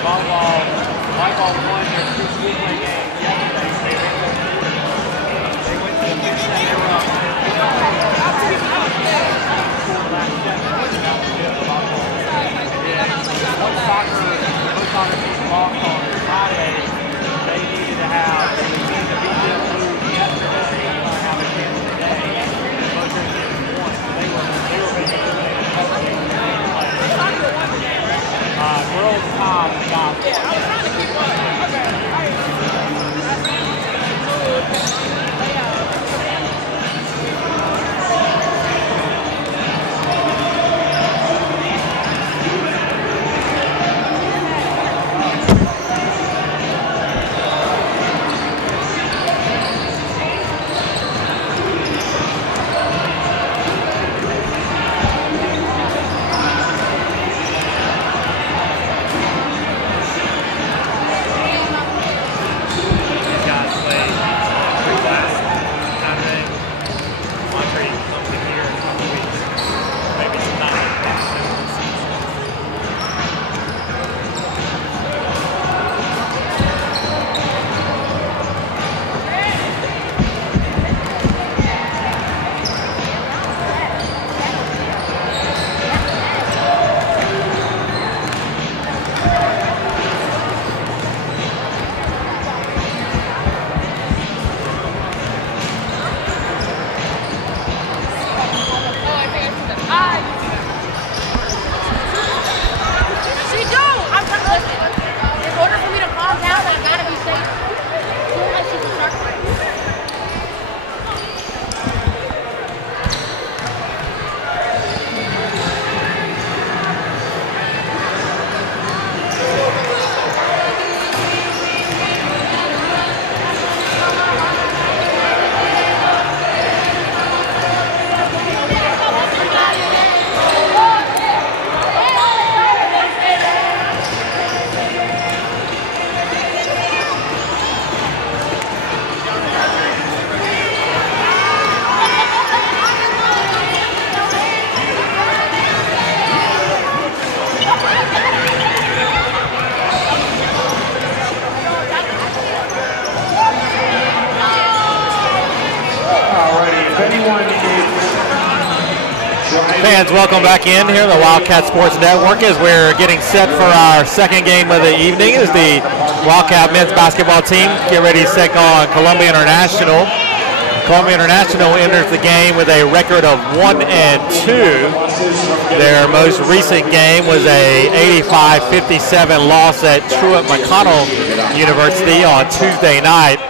Volleyball won their two school play games yesterday. They went to the fifth and they were up. One soccer team lost on Friday. They needed to have to beat them lose yesterday to have a chance today. Both their teams won, so they were being eliminated. Girls top got Fans, welcome back in here to the Wildcat Sports Network as we're getting set for our second game of the evening as the Wildcat men's basketball team get ready to take on Columbia International. Columbia International enters the game with a record of 1-2. Their most recent game was a 85-57 loss at Truett McConnell University on Tuesday night.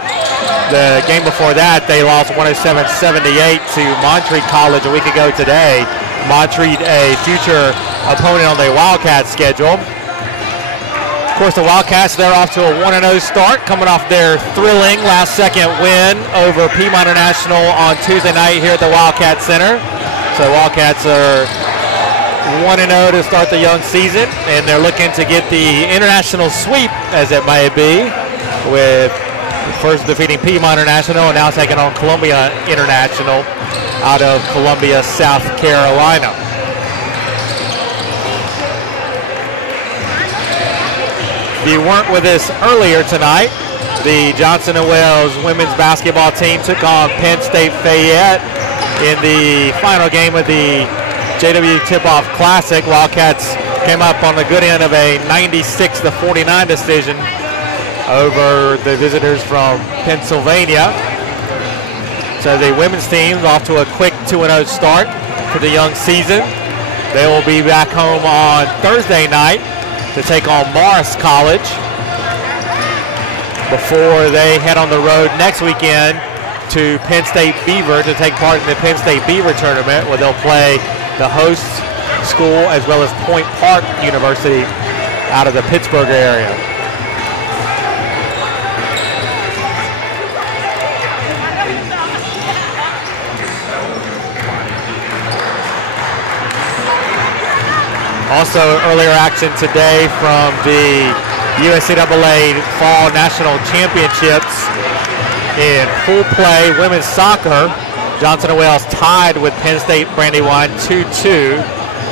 The game before that, they lost 107-78 to Montreat College a week ago today. Montreat, a future opponent on the Wildcat schedule. Of course, the Wildcats, they're off to a 1-0 start, coming off their thrilling last-second win over Piedmont International on Tuesday night here at the Wildcat Center. So the Wildcats are 1-0 to start the young season, and they're looking to get the international sweep, as it may be, with first defeating Piedmont International and now taking on Columbia International out of Columbia, South Carolina. If you weren't with us earlier tonight, the Johnson & Wales women's basketball team took on Penn State Fayette in the final game of the JW Tip-Off Classic. Wildcats came up on the good end of a 96-49 decision over the visitors from Pennsylvania. So the women's team is off to a quick 2-0 start for the young season. They will be back home on Thursday night to take on Morris College before they head on the road next weekend to Penn State Beaver to take part in the Penn State Beaver tournament, where they'll play the host school as well as Point Park University out of the Pittsburgh area. Also, earlier action today from the UNCAA Fall National Championships in pool play women's soccer. Johnson & Wales tied with Penn State Brandywine 2-2.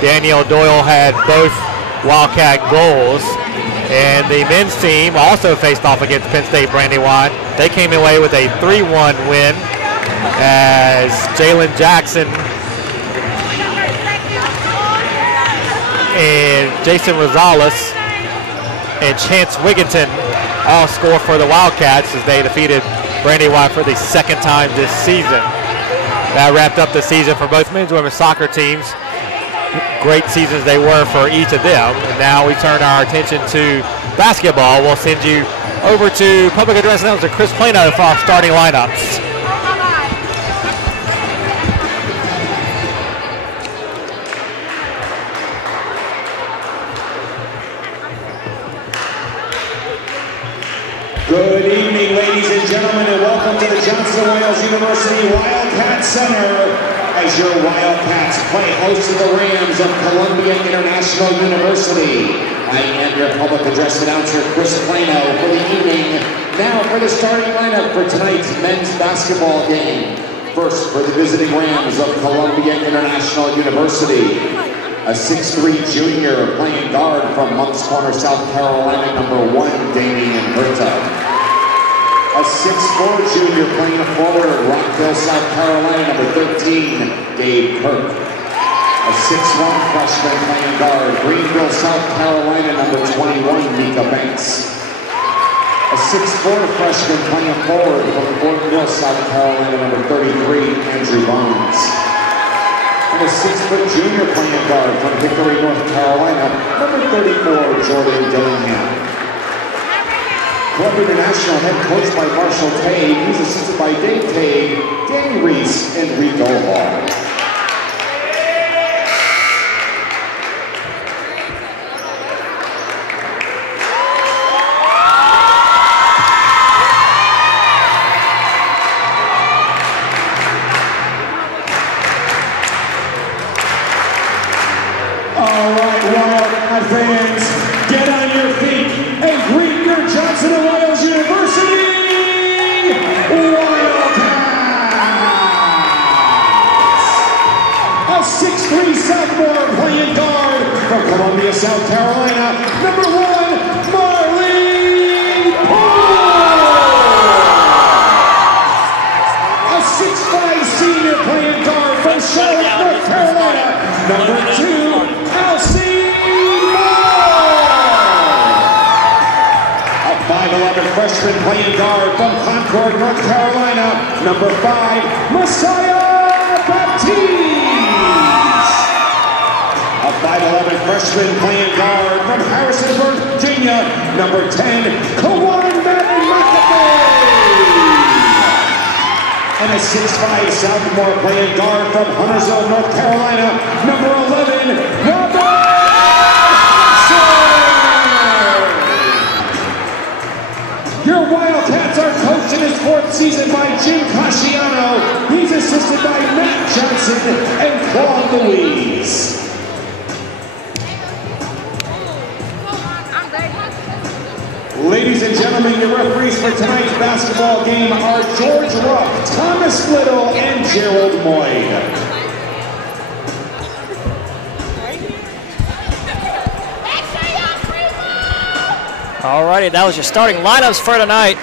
Danielle Doyle had both Wildcat goals. And the men's team also faced off against Penn State Brandywine. They came away with a 3-1 win as Jalen Jackson and Jason Rosales and Chance Wigginton all score for the Wildcats as they defeated Brandywine for the second time this season. That wrapped up the season for both men's and women's soccer teams. Great seasons they were for each of them. And now we turn our attention to basketball. We'll send you over to public address announcer Chris Plano for our starting lineups. Good evening, ladies and gentlemen, and welcome to the Johnson Wales University Wildcat Center as your Wildcats play host to the Rams of Columbia International University. I am your public address announcer, Chris Plano, for the evening. Now for the starting lineup for tonight's men's basketball game. First, for the visiting Rams of Columbia International University, a 6'3" junior playing guard from Moncks Corner, South Carolina, number 1, Damian Berta. A 6'4" junior playing forward, Rockville, South Carolina, number 13, Dave Kirk. A 6'1" freshman playing guard, Greenville, South Carolina, number 21, Mika Banks. A 6'4" freshman playing forward from Fort Mill, South Carolina, number 33, Andrew Bonds. And a 6' junior playing guard from Hickory, North Carolina, number 34, Jordan Dillingham. Columbia International head coached by Marshall Tague. He's assisted by Dave Tague, Danny Reese, and Rico Hall. All right, Wildcat fans, get on your feet and greet your Johnson & Wales University Wildcats! A 6'3" sophomore playing guard from Columbia, South Carolina, number 1, Marlene Poole! A 6'5" senior playing guard from Charlotte, North Carolina, number 2, Alcee Moore! A 5'11" freshman playing guard from Concord, North Carolina, number 5, Messiah Baptiste! A 5'11" freshman playing guard from Harrisonburg, Virginia, number 10, Kawan McAfee! And a 6'5" sophomore playing guard from Huntersville, North Carolina, number 11, Robert Hudson! Your Wildcats are coached in his 4th season by Jim Casciano. He's assisted by Matt Johnson and Claude Louise. Ladies and gentlemen, your referees for tonight's basketball game are George Ruff, Thomas Little, and Gerald Moyd. Alrighty, that was your starting lineups for tonight.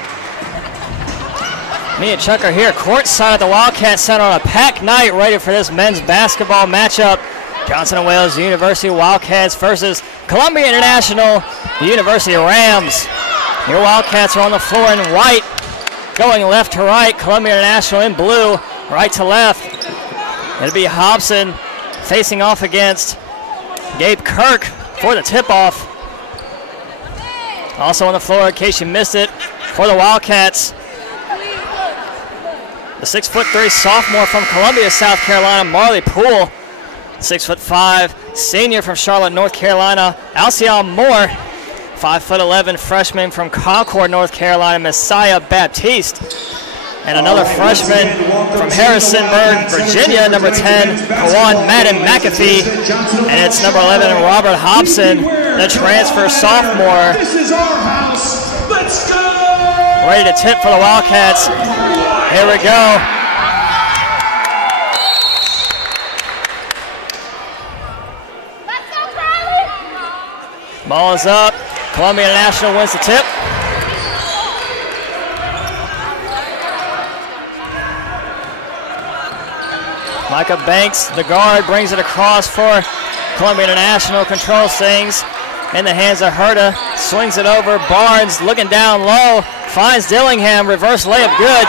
Me and Chuck are here courtside at the Wildcat Center on a packed night, ready for this men's basketball matchup. Johnson & Wales University Wildcats versus Columbia International University Rams. Your Wildcats are on the floor in white, going left to right. Columbia International in blue, right to left. It'll be Hobson facing off against Gabe Kirk for the tip-off. Also on the floor, in case you missed it, for the Wildcats, the 6'3" sophomore from Columbia, South Carolina, Marley Poole. 6'5" senior from Charlotte, North Carolina, Alcee Moore. 5'11" freshman from Concord, North Carolina, Messiah Baptiste. And another freshman from Harrisonburg, Virginia, number 10, Kawan Madden McAfee. And it's number 11, Robert Hobson, the transfer sophomore. This is our house. Let's go! Ready to tip for the Wildcats. Here we go. Ball is up. Columbia International wins the tip. Micah Banks, the guard, brings it across for Columbia International, controls things in the hands of Herta, swings it over. Barnes looking down low, finds Dillingham, reverse layup good.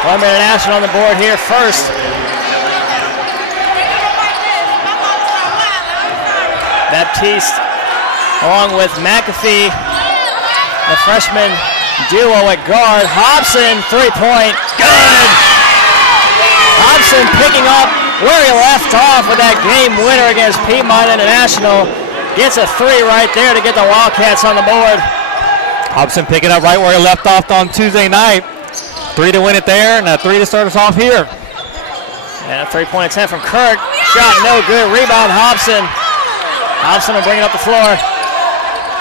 Columbia International on the board here first. Baptiste along with McAfee, the freshman duo at guard. Hobson, three-point, good! Hobson picking up where he left off with that game winner against Piedmont International. Gets a three right there to get the Wildcats on the board. Hobson picking up right where he left off on Tuesday night. Three to win it there and a three to start us off here. And a three-point attempt from Kirk. Shot no good. Rebound Hobson. Hobson will bring it up the floor.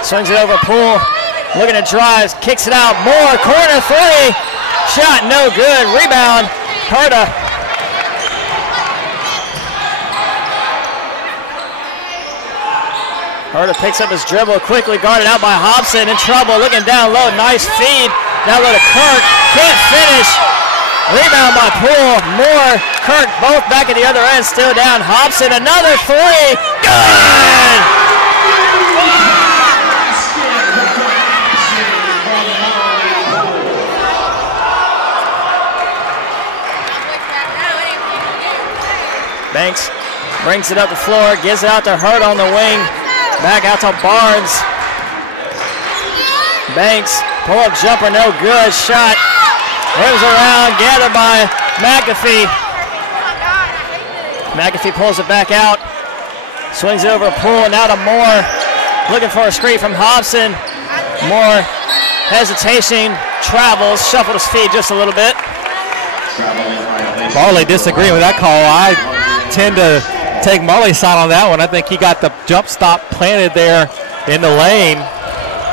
Swings it over Poole. Looking at drives. Kicks it out. Moore. Corner three. Shot no good. Rebound. Herta. Herta picks up his dribble. Quickly guarded out by Hobson. In trouble. Looking down low. Nice feed. Down low to Kirk. Can't finish. Rebound by Poole. Moore, Kirk, both back at the other end, still down. Hobson, another three. Good! Banks brings it up the floor, gives it out to Hurt on the wing. Back out to Barnes. Banks, pull-up jumper, no good. Shot. Rims around, gathered by McAfee. McAfee pulls it back out. Swings it over a Poole, now to Moore. Looking for a screen from Hobson. Moore, hesitation, travels, shuffled his feet just a little bit. Marley disagreeing with that call. I tend to take Marley's side on that one. I think he got the jump stop planted there in the lane.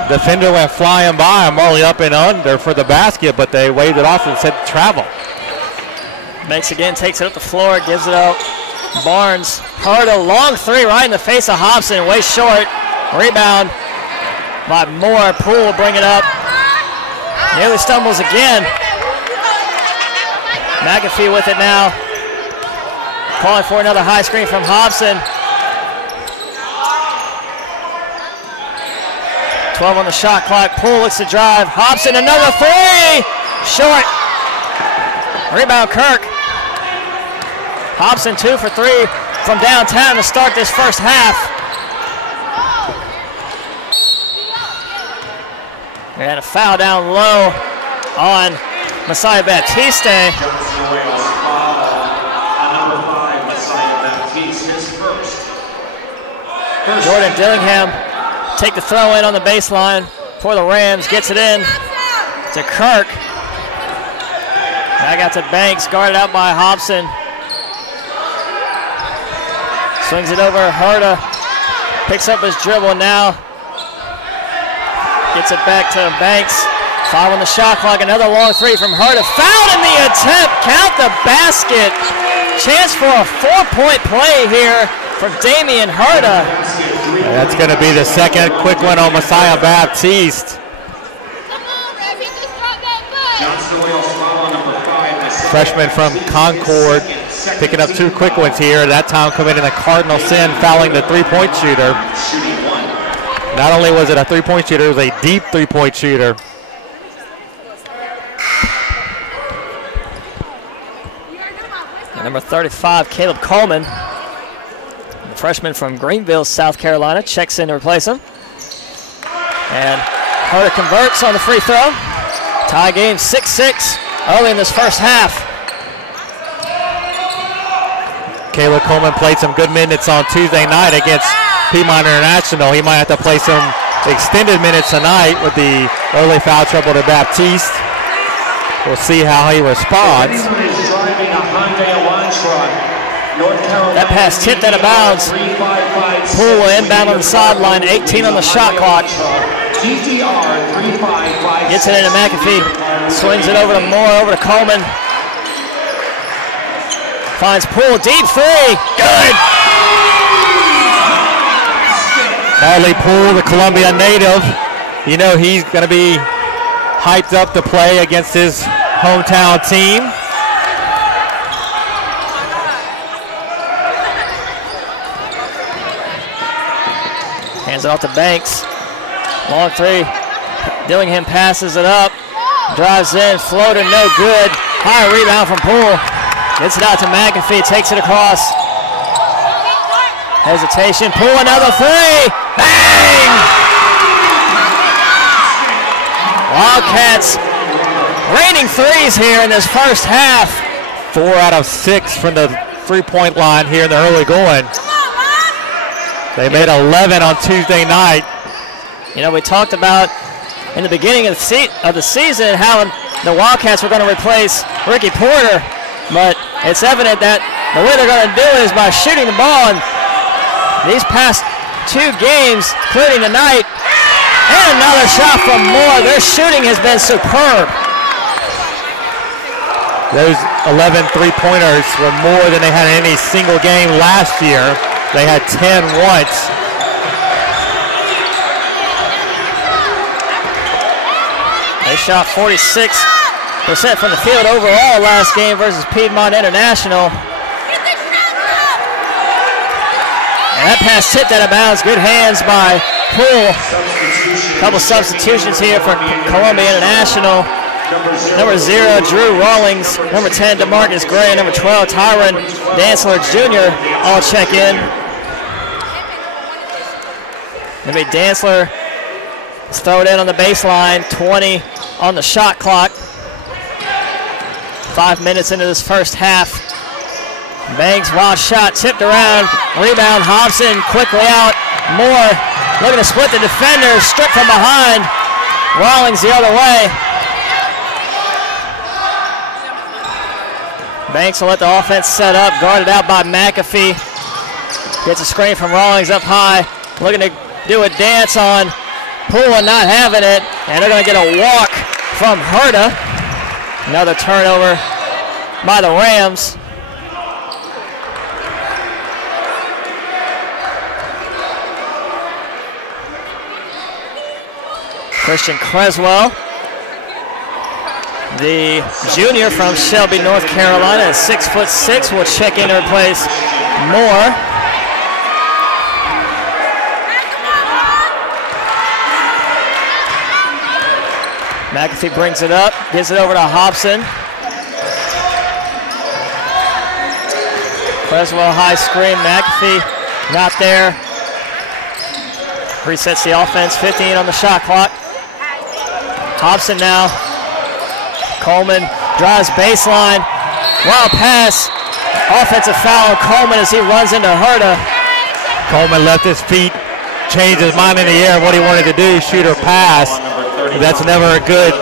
Defender went flying by, Marley up and under for the basket, but they waved it off and said travel. Banks again, takes it up the floor, gives it out. Barnes, Hurt, a long three right in the face of Hobson, way short. Rebound by Moore. Poole will bring it up. Nearly stumbles again. McAfee with it now. Calling for another high screen from Hobson. 12 on the shot clock. Poole looks to drive. Hobson, another three. Short. Rebound Kirk. Hobson 2 for 3 from downtown to start this first half. And a foul down low on Messiah Baptiste. Jordan Dillingham take the throw in on the baseline for the Rams. Gets it in to Kirk. Back out to Banks, guarded out by Hobson. Swings it over Herta. Picks up his dribble now. Gets it back to Banks. 5 on the shot clock. Another long three from Herta. Fouled in the attempt. Count the basket. Chance for a 4-point play here from Damian Herta. That's going to be the second quick one on Messiah Baptiste. Freshman from Concord, picking up 2 quick ones here. That time committing a cardinal sin, fouling the three-point shooter. Not only was it a three-point shooter, it was a deep three-point shooter. And number 35, Caleb Coleman, the freshman from Greenville, South Carolina, checks in to replace him. And Herta converts on the free throw. Tie game 6-6 early in this first half. Caleb Coleman played some good minutes on Tuesday night against Piedmont International. He might have to play some extended minutes tonight with the early foul trouble to Baptiste. We'll see how he responds. That pass tipped out of bounds. Poole will inbound on the sideline, 18 on the shot clock. Gets it into McAfee. Swings it over to Moore, over to Coleman. Finds Poole, deep three, good! Marley Poole, the Columbia native, you know he's going to be hyped up to play against his hometown team. Hands it off to Banks. Long three. Dillingham passes it up. Drives in. Floater no good. High rebound from Poole. Gets it out to McAfee. Takes it across. Hesitation. Poole another three. Bang! Wildcats raining threes here in this first half. 4 out of 6 from the three-point line here in the early going. They made 11 on Tuesday night. You know, we talked about in the beginning of the season how the Wildcats were going to replace Ricky Porter, but it's evident that the way they're going to do it is by shooting the ball. And these past 2 games, including tonight, and another shot from Moore. Their shooting has been superb. Those 11 three-pointers were more than they had in any single game last year. They had 10 once. They shot 46% from the field overall last game versus Piedmont International. And that pass tipped out of bounds. Good hands by Poole. A couple substitutions here for Columbia International. Number 0, Drew Rawlings. Number 10, DeMarcus Gray. Number 12, Tyron Dantzler Jr. all check in. Maybe Dantzler is thrown in on the baseline. 20 on the shot clock. 5 minutes into this first half. Banks, wild shot, tipped around. Rebound, Hobson quickly out. Moore looking to split the defender. Stripped from behind. Rawlings the other way. Banks will let the offense set up, guarded out by McAfee. Gets a screen from Rawlings up high, looking to do a dance on Poole and not having it, and they're going to get a walk from Herta. Another turnover by the Rams. Christian Creswell, the junior from Shelby, North Carolina, at 6'6", will check in to replace Moore. McAfee brings it up, gives it over to Hobson. Creswell high screen, McAfee not there. Resets the offense, 15 on the shot clock. Hobson now. Coleman drives baseline. Wild pass. Offensive foul on Coleman as he runs into Herta. Coleman left his feet, changed his mind in the air of what he wanted to do, shoot or pass. That's never a good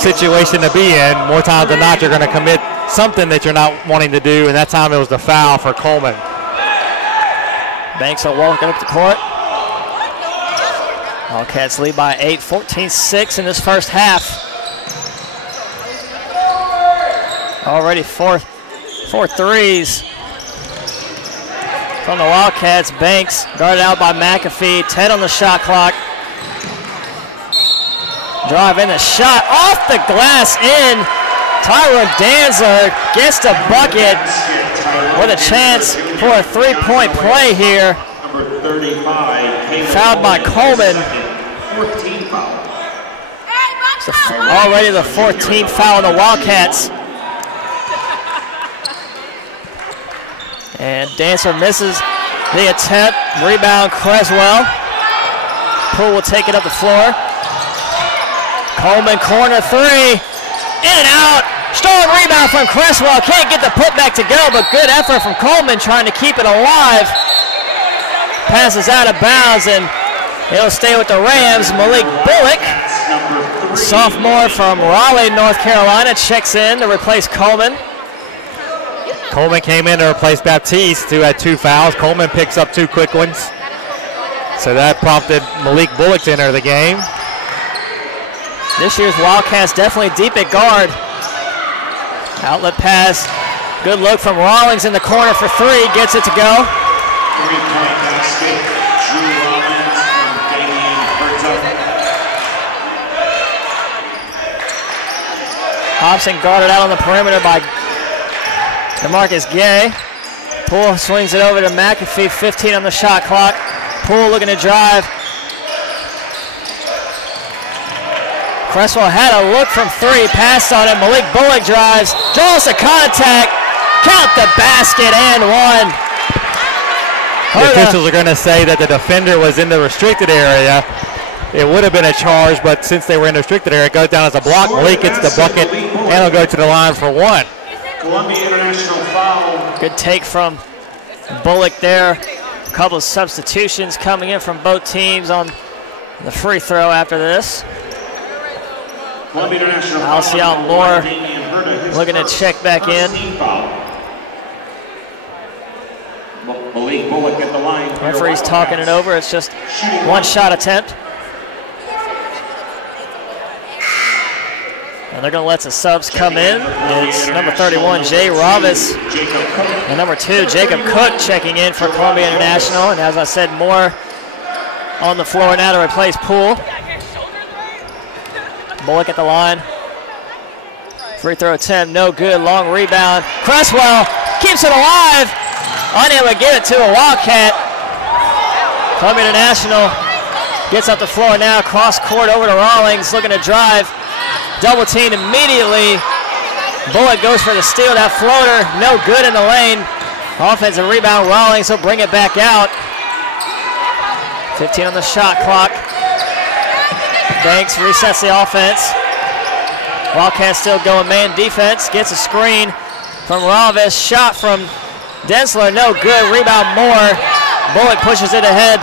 situation to be in. More times than not, you're going to commit something that you're not wanting to do, and that time it was the foul for Coleman. Banks are walking up the court. Wildcats lead by 8, 14-6 in this first half. Already four threes from the Wildcats. Banks guarded out by McAfee. 10 on the shot clock. Drive in the shot off the glass in. Tyron Dantzler gets the bucket with a chance for a three-point play here. Fouled by Coleman. Already the 14th foul on the Wildcats. And Dantzler misses the attempt. Rebound Creswell. Poole will take it up the floor. Coleman corner three. In and out. Strong rebound from Creswell. Can't get the putback to go, but good effort from Coleman trying to keep it alive. Passes out of bounds, and it'll stay with the Rams. Malik Bullock, sophomore from Raleigh, North Carolina, checks in to replace Coleman. Coleman came in to replace Baptiste, who had 2 fouls. Coleman picks up 2 quick ones. So that prompted Malik Bullock to enter the game. This year's Wildcats definitely deep at guard. Outlet pass. Good look from Rawlings in the corner for 3. Gets it to go. 3-point basket, Drew Rawlings. Hobson guarded out on the perimeter by DeMarcus Gay. Poole swings it over to McAfee, 15 on the shot clock. Poole looking to drive. Cresswell had a look from 3, passed on it. Malik Bullock drives, draws the contact, count the basket and one. The officials are going to say that the defender was in the restricted area. It would have been a charge, but since they were in the restricted area, it goes down as a block. Malik gets the bucket, and he'll go to the line for 1. Columbia International foul. Good take from Bullock there. A couple of substitutions coming in from both teams on the free throw after this. Columbia International Alcion Moore looking to check back in. Malik Bullock at the line. Referee's talking it over. It's just one shot attempt. And they're going to let the subs come in. It's number 31, Jay Rovis, and number 2, Jacob Cook, checking in for Columbia International. And as I said, Moore on the floor now to replace Poole. Bullock at the line. Free throw attempt, no good. Long rebound. Cresswell keeps it alive. Unable to get it to a Wildcat. Columbia International gets up the floor now. Cross court over to Rawlings, looking to drive. Double team immediately. Bullock goes for the steal. That floater, no good in the lane. Offensive rebound, Rawlings will bring it back out. 15 on the shot clock. Banks resets the offense. Wildcats still going man defense. Gets a screen from Rovis. Shot from Densler, no good. Rebound Moore. Bullock pushes it ahead.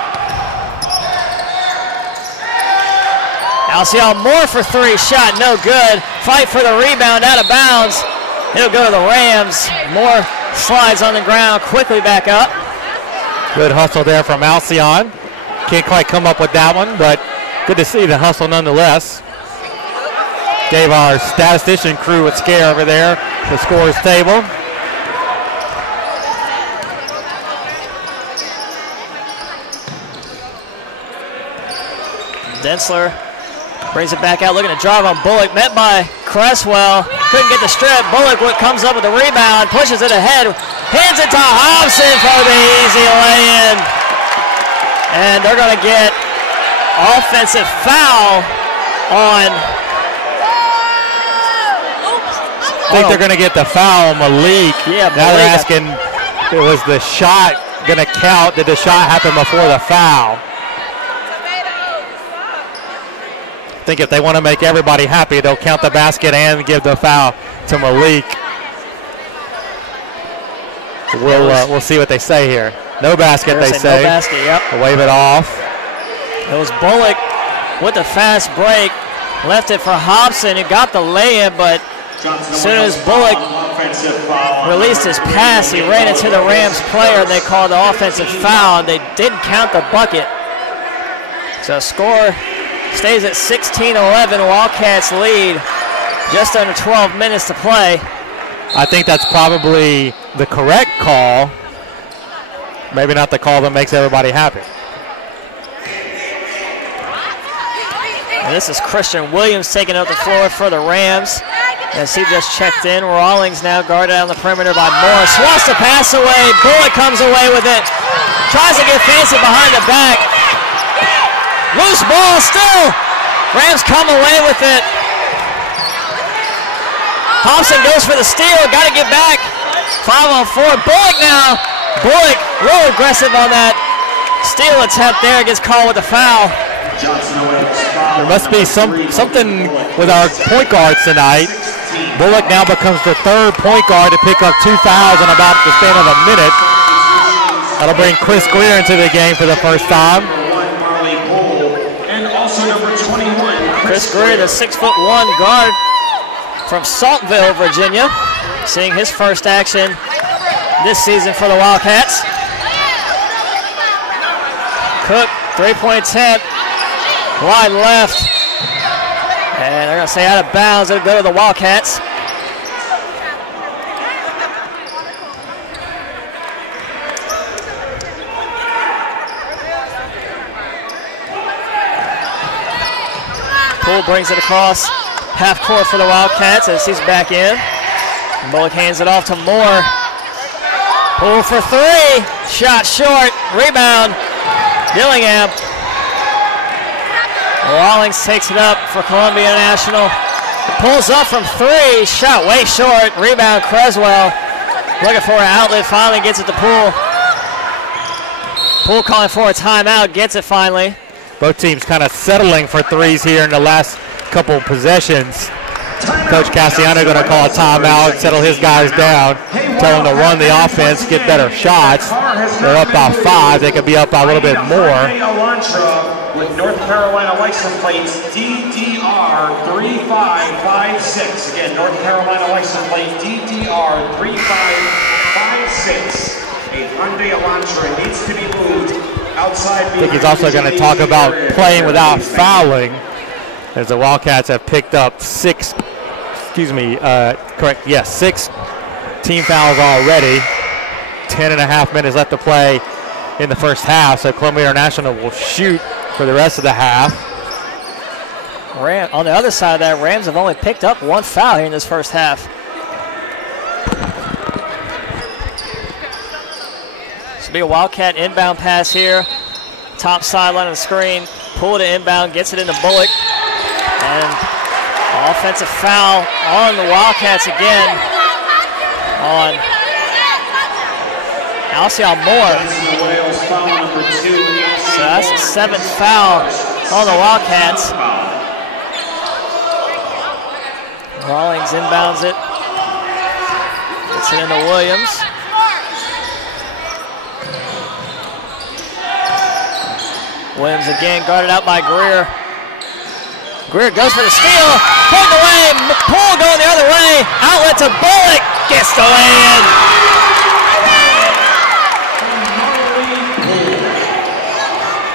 Alcion Moore for 3, shot no good. Fight for the rebound, out of bounds. It'll go to the Rams. Moore slides on the ground, quickly back up. Good hustle there from Alcion. Can't quite come up with that one, but good to see the hustle nonetheless. Gave our statistician crew a scare over there, the scores table. Densler brings it back out, looking to drive on Bullock, met by Cresswell. Couldn't get the strip. Bullock comes up with the rebound, pushes it ahead, hands it to Hobson for the easy lay-in. And they're going to get offensive foul on. I think they're going to get the foul on Malik. Yeah, now they're asking, was the shot going to count? Did the shot happen before the foul? I think if they want to make everybody happy, they'll count the basket and give the foul to Malik. We'll see what they say here. No basket, they say. No basket, yep. Wave it off. It was Bullock with the fast break. Left it for Hobson, who got the lay-in, but as soon as Bullock released his pass, he ran into the Rams player, and they called the offensive foul, and they didn't count the bucket. So score stays at 16-11. Wildcats lead. Just under 12 minutes to play. I think that's probably the correct call. Maybe not the call that makes everybody happy. And this is Christian Williams taking out the floor for the Rams. As he just checked in. Rawlings now guarded on the perimeter by Moore. Swats the pass away. Bullock comes away with it. Tries to get fancy behind the back. Loose ball still. Rams come away with it. Hobson goes for the steal. Got to get back. 5-on-4. Bullock now. Bullock real aggressive on that steal attempt there. Gets called with a foul. There must be something with our point guards tonight. Bullock now becomes the third point guard to pick up 2 fouls in about the span of a minute. That'll bring Chris Greer into the game for the first time. Chris Greer, the 6'1" guard from Saltville, Virginia, seeing his first action this season for the Wildcats. Cook, three-point attempt, wide left, and they're going to say out of bounds. It'll go to the Wildcats. Poole brings it across. half court for the Wildcats as he's back in. Bullock hands it off to Moore. Pull for three. Shot short. Rebound. Dillingham. Rawlings takes it up for Columbia National. Pulls up from three. Shot way short. Rebound Creswell. Looking for an outlet. Finally gets it to Poole. Poole calling for a timeout. Gets it finally. Both teams kind of settling for threes here in the last couple of possessions. Coach Cassiano going to call a timeout, settle his guys down, tell them to run the offense, get better shots. They're up by 5. They could be up by a little bit more. Elantra with North Carolina license plates DDR 3556. Again, North Carolina license plate DDR 3556. A Hyundai Elantra needs to be moved outside. I think he's also going to talk about playing without fouling, as the Wildcats have picked up 6 team fouls already. 10.5 minutes left to play in the first half, so Columbia International will shoot for the rest of the half. On the other side of that, Rams have only picked up 1 foul here in this first half. Should be a Wildcat inbound pass here. Top sideline of the screen. Pull to inbound, gets it into Bullock. And offensive foul on the Wildcats again on Alcion Moore. So that's the 7th foul on the Wildcats. Rawlings inbounds it. Gets it into Williams. Williams again guarded out by Greer. Greer goes for the steal. Pulled away. Poole going the other way. Outlet to Bullock. Gets the lay in.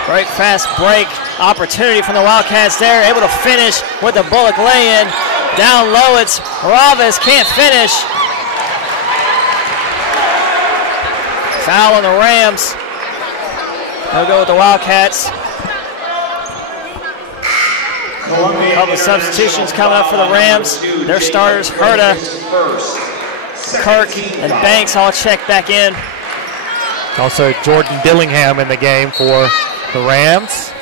Great fast break opportunity from the Wildcats there. Able to finish with the Bullock lay-in. Down low, it's Ravis. Can't finish. Foul on the Rams. They'll go with the Wildcats. A couple of substitutions coming up for the Rams. Their starters, Herta, Kirk, and Banks all checked back in. Also Jordan Dillingham in the game for the Rams.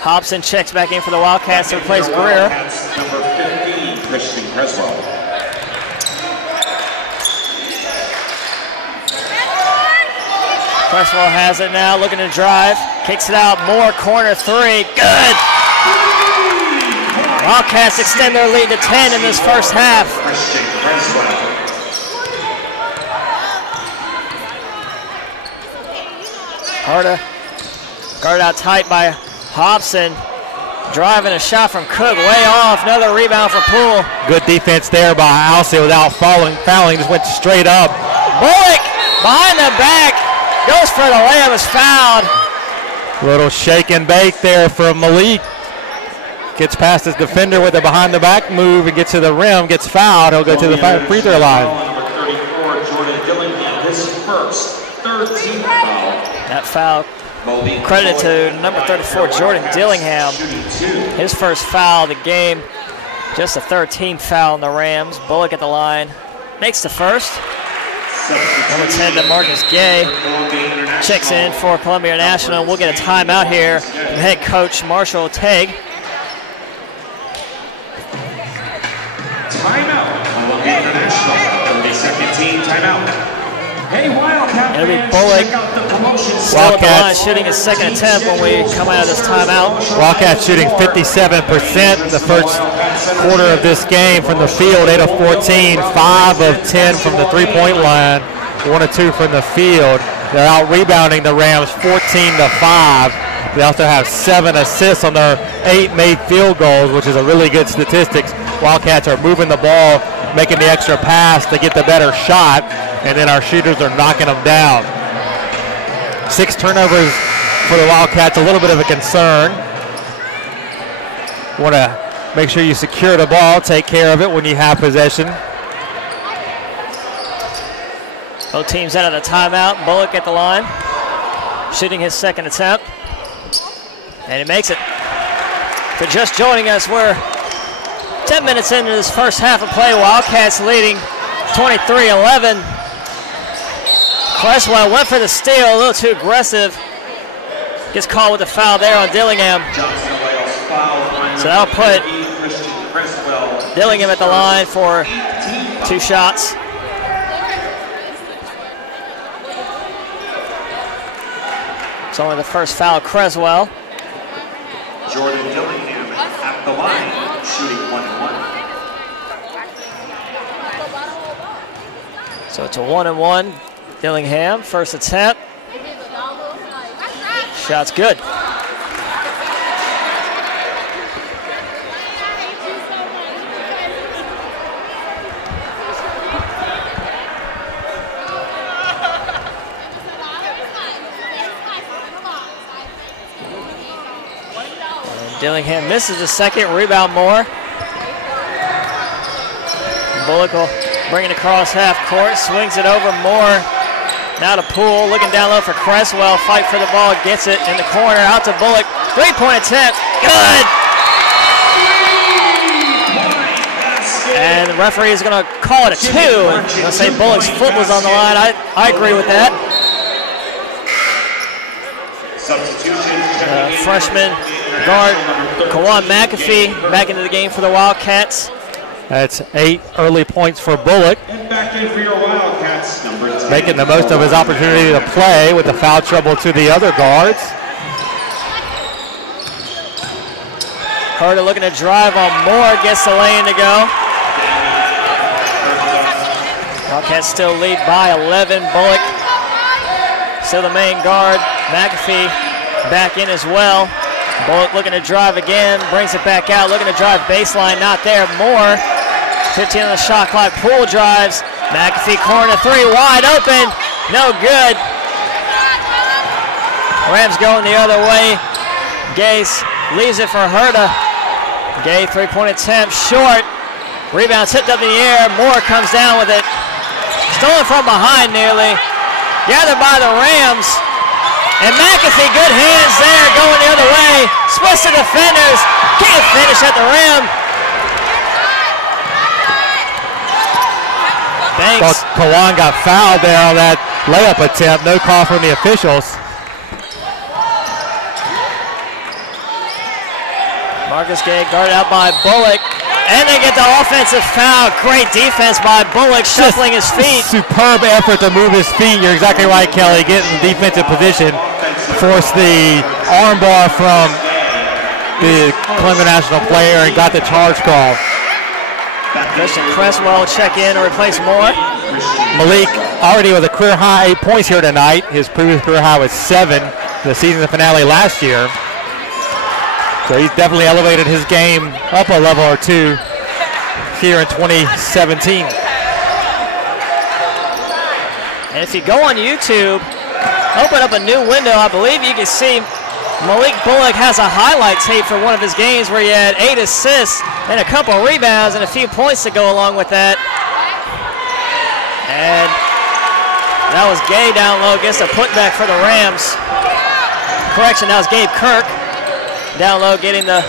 Hobson checks back in for the Wildcats to replace Greer. Number 15, Christian Creswell. Creswell has it now, looking to drive. Kicks it out, Moore, corner 3, good! Wildcats extend their lead to 10 in this first half. Christian Creswell. Herta guarded out tight by Hobson. Driving a shot from Cook, way off. Another rebound for Poole. Good defense there by Alcea without fouling, just went straight up. Bullock behind the back, goes for the layup, is fouled. Little shake and bake there from Malik. Gets past his defender with a behind the back move and gets to the rim, gets fouled. He'll go to the free throw line. Number 34, Jordan Dillingham, his first 13th foul. That foul credit to number 34, Jordan Dillingham. His first foul of the game. Just a 13th foul on the Rams. Bullock at the line. Makes the first. Number 10, DeMarcus Gay, checks in for Columbia National. We'll get a timeout here from head coach Marshall Teague. Timeout. Columbia International. 32nd team timeout. Hey, Wildcat It'll be fans, Bullock. check out the promotion. Still at the line, shooting his second attempt when we come out of this timeout. Wildcats shooting 57% in the first quarter of this game from the field, 8 of 14, 5 of 10 from the three-point line, 1 of 2 from the field. They're out rebounding the Rams 14-5. They also have 7 assists on their 8 made field goals, which is a really good statistics. Wildcats are moving the ball, making the extra pass to get the better shot, and then our shooters are knocking them down. 6 turnovers for the Wildcats, a little bit of a concern. Want to make sure you secure the ball, take care of it when you have possession. Both teams out of the timeout. Bullock at the line, shooting his second attempt. And he makes it. For just joining us, we're 10 minutes into this first half of play, Wildcats leading 23-11. Creswell went for the steal, a little too aggressive. Gets caught with a foul there on Dillingham. So that'll put Dillingham at the line for 2 shots. It's only the first foul, Creswell. Jordan Dillingham at the line, shooting 1-1. So it's a 1-1. Dillingham, first attempt. Shot's good. Dillingham misses the second, rebound Moore. Bullock will bring it across half court, swings it over Moore. Now to Poole, looking down low for Creswell, fight for the ball, gets it in the corner, out to Bullock. 3-point attempt, good! And the referee is gonna call it a 2. He'll say Bullock's foot was on the line. I agree with that. Freshman guard Kawan McAfee back into the game for the Wildcats. That's 8 early points for Bullock. And back in for your Wildcats, number 10. Making the most of his opportunity to play with the foul trouble to the other guards. Carter looking to drive on Moore, gets the lane to go. Wildcats still lead by 11. Bullock still the main guard. McAfee back in as well. Bullock looking to drive again, brings it back out, looking to drive baseline, not there. Moore, 15 on the shot clock. Poole drives. McAfee corner 3, wide open, no good. Rams going the other way. Gase leaves it for Herta. Gay 3-point attempt, short. Rebound tipped up in the air. Moore comes down with it. Stolen from behind nearly. Gathered by the Rams. And McAfee, good hands there, going the other way. Splits the defenders. Can't finish at the rim. Banks. Kawan got fouled there on that layup attempt. No call from the officials. Marcus Gay guarded out by Bullock. And they get the offensive foul. Great defense by Bullock, shuffling his feet. Superb effort to move his feet. You're exactly right, Kelly. Get in defensive position. Force the armbar from the Columbia National player and got the charge call. Christian Creswell check in to replace Moore. Malik already with a career high 8 points here tonight. His previous career high was 7 the season finale last year. So he's definitely elevated his game up a level or 2 here in 2017. And if you go on YouTube, open up a new window, I believe you can see Malik Bullock has a highlight tape for one of his games where he had 8 assists and a couple rebounds and a few points to go along with that. And that was Gay down low, gets a putback for the Rams. Correction, that was Gabe Kirk. Down low, getting the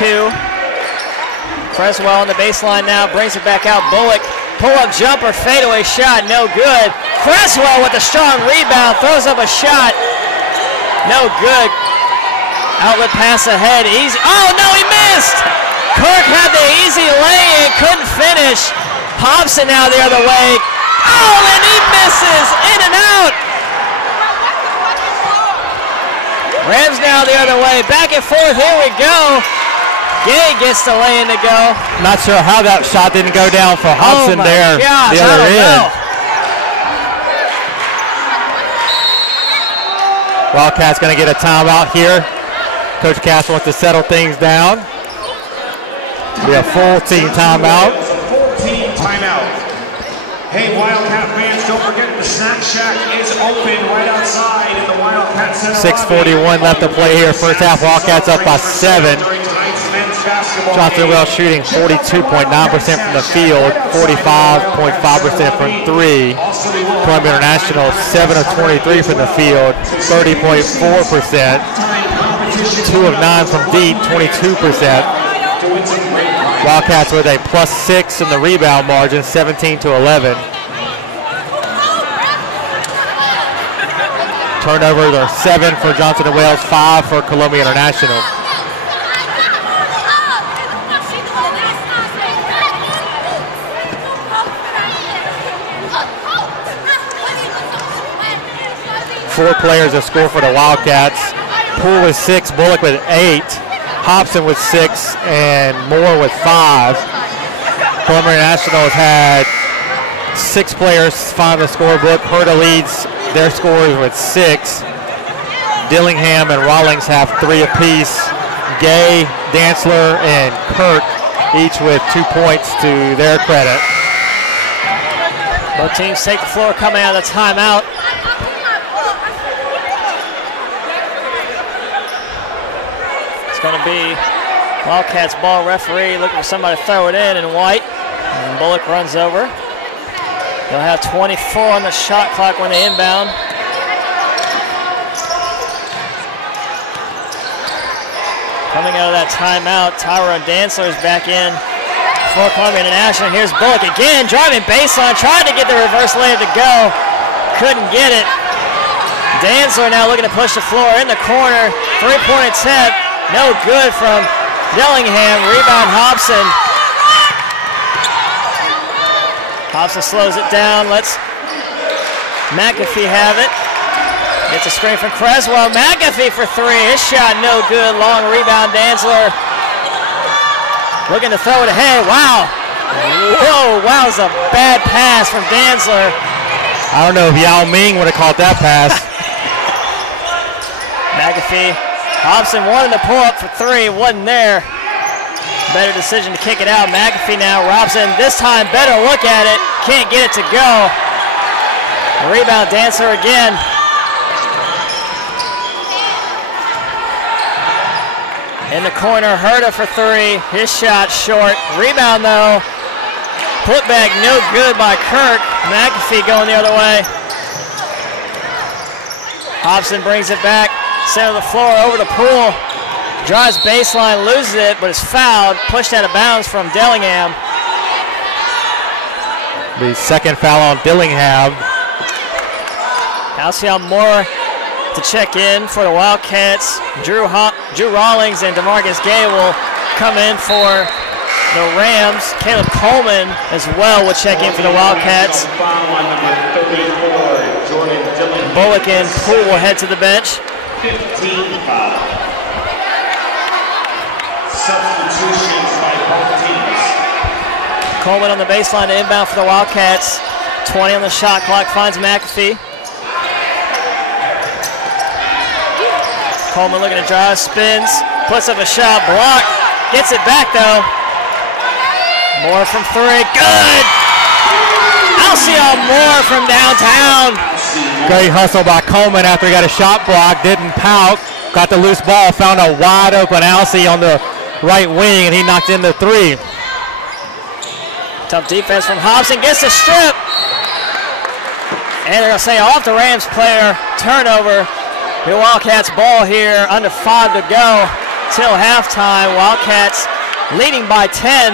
2. Creswell on the baseline now, brings it back out. Bullock, pull-up jumper, fadeaway shot, no good. Creswell with a strong rebound, throws up a shot, no good. Outlet pass ahead, easy. Oh no, he missed! Kirk had the easy lay-in, couldn't finish. Hobson now the other way. Oh, and he misses, in and out. Rams now the other way, back and forth, here we go. Gay gets the lay-in to go. Not sure how that shot didn't go down for Hobson there. Gosh, the other end. Wildcats gonna get a timeout here. Coach Cass wants to settle things down. Be a full team timeout. Full team timeout. Hey, Wildcat fans, don't forget the Snack Shack is open right outside in the Wildcat Center. 6:41 left to play here. First half, Wildcats up by 7. Johnson Wells shooting 42.9% from the field, 45.5% from 3. Columbia International 7 of 23 from the field, 30.4%. 2 of 9 from deep, 22%. Wildcats with a +6 in the rebound margin, 17-11. Turnovers are 7 for Johnson & Wales, 5 for Columbia International. Four players have scored for the Wildcats. Poole with 6, Bullock with 8, Hobson with 6, and Moore with 5. Columbia International has had 6 players find the scorebook. Herta leads their scores with 6. Dillingham and Rawlings have 3 apiece. Gay, Dantzler, and Kirk each with 2 points to their credit. Both teams take the floor coming out of the timeout. It's going to be Wildcats ball. Referee looking for somebody to throw it in white. And Bullock runs over. They'll have 24 on the shot clock when they inbound. Coming out of that timeout, Tyrone Dantzler is back in for Columbia International. Here's Bullock again, driving baseline, trying to get the reverse layup to go. Couldn't get it. Dantzler now looking to push the floor in the corner. Three-point attempt, no good from Dillingham. Rebound Hobson. Hobson slows it down, lets McAfee have it. Gets a screen from Creswell. McAfee for 3. His shot no good. Long rebound. Dantzler looking to throw it ahead. Wow. Whoa. Wow, it's a bad pass from Dantzler. I don't know if Yao Ming would have caught that pass. McAfee. Hobson wanted to pull up for 3. Wasn't there. Better decision to kick it out. McAfee now. Robson this time better look at it. Can't get it to go. Rebound Dantzler again. In the corner, Herta for 3. His shot short. Rebound though. Put back no good by Kirk. McAfee going the other way. Hobson brings it back. Center of the floor over to Poole. Drives baseline, loses it, but is fouled. Pushed out of bounds from Dillingham. The second foul on Dillingham. Alcyon Moore to check in for the Wildcats. Drew Rawlings and DeMarcus Gay will come in for the Rams. Caleb Coleman as well will check in for the Wildcats. Bullock and Poole will head to the bench. 15 foul. Substitutions by both teams. Coleman on the baseline to inbound for the Wildcats. 20 on the shot clock, finds McAfee. Coleman looking to drive, spins, puts up a shot, block, gets it back though. Moore from 3, good! Alcyon Moore from downtown. Great hustle by Coleman after he got a shot block, didn't pout, got the loose ball, found a wide open Alcy on the right wing, and he knocked in the 3. Tough defense from Hobson, gets the strip. And they're gonna say off the Rams player, turnover. The Wildcats ball here, under 5 to go till halftime. Wildcats leading by 10.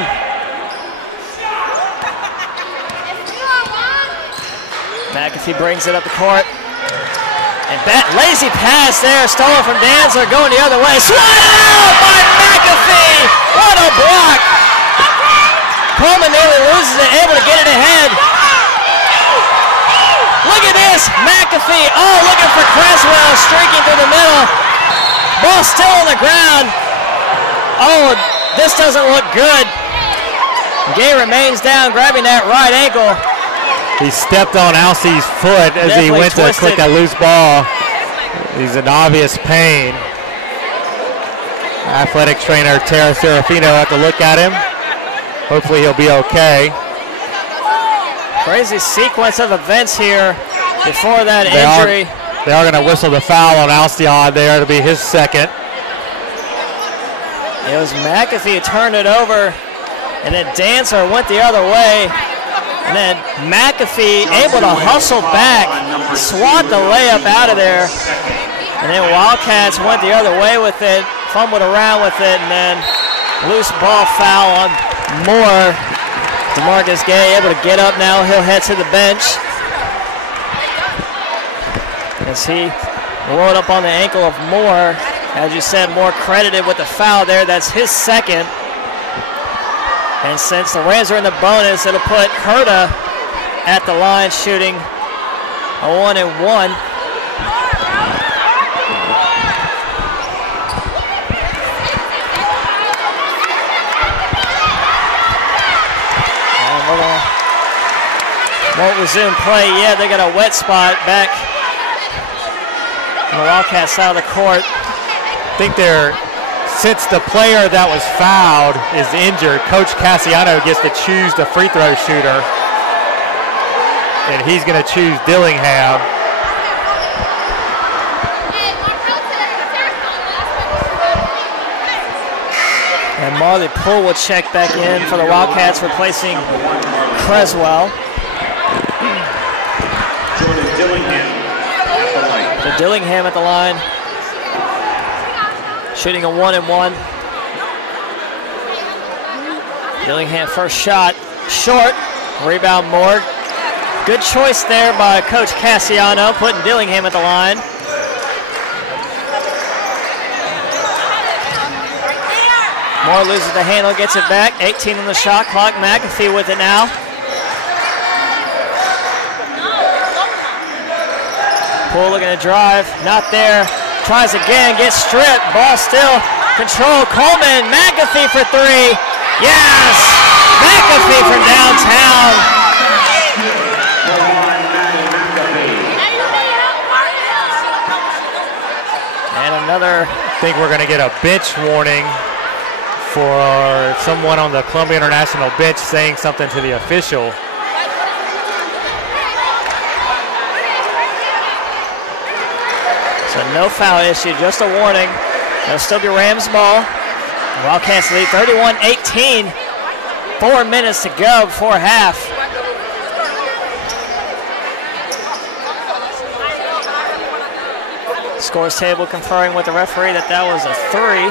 McAfee brings it up the court. And lazy pass there, stolen from Dantzler, going the other way. Swatted out by McAfee! What a block! Coleman nearly loses it, able to get it ahead. Look at this, McAfee, looking for Creswell, streaking through the middle. Ball still on the ground. This doesn't look good. Gay remains down, grabbing that right ankle. He stepped on Alcy's foot as he went to click a loose ball. He's in obvious pain. Athletics trainer Tara Serafino had to look at him. Hopefully he'll be okay. Crazy sequence of events here before that injury. They are going to whistle the foul on Alcyon there to be his second. It was McAfee who turned it over, and then Dantzler went the other way. And then McAfee able to hustle back, swat the layup out of there. And then Wildcats went the other way with it, fumbled around with it, and then loose ball foul on Moore. DeMarcus Gay able to get up now. He'll head to the bench. As he rolled up on the ankle of Moore. As you said, Moore credited with the foul there. That's his second. And since the Rams are in the bonus, it'll put Herta at the line shooting a 1-and-1. Won't resume play. Yeah, they got a wet spot back on the Wildcat side of the court. I think since the player that was fouled is injured, Coach Cassiano gets to choose the free throw shooter. And he's going to choose Dillingham. And Marley Poole will check back in for the Wildcats, replacing Creswell. So Dillingham at the line, shooting a 1-and-1. Dillingham first shot, short, rebound Moore. Good choice there by Coach Cassiano, putting Dillingham at the line. Moore loses the handle, gets it back. 18 on the shot clock. McAfee with it now. Poole looking to drive, not there. Tries again, gets stripped. Ball still controlled. Coleman, McAfee for three. Yes! McAfee from downtown. And another. I think we're going to get a bench warning for someone on the Columbia International bench saying something to the official. So no foul issue, just a warning. It'll still be Rams ball. Wildcats lead 31-18. 4 minutes to go before half. Scores table conferring with the referee that that was a 3.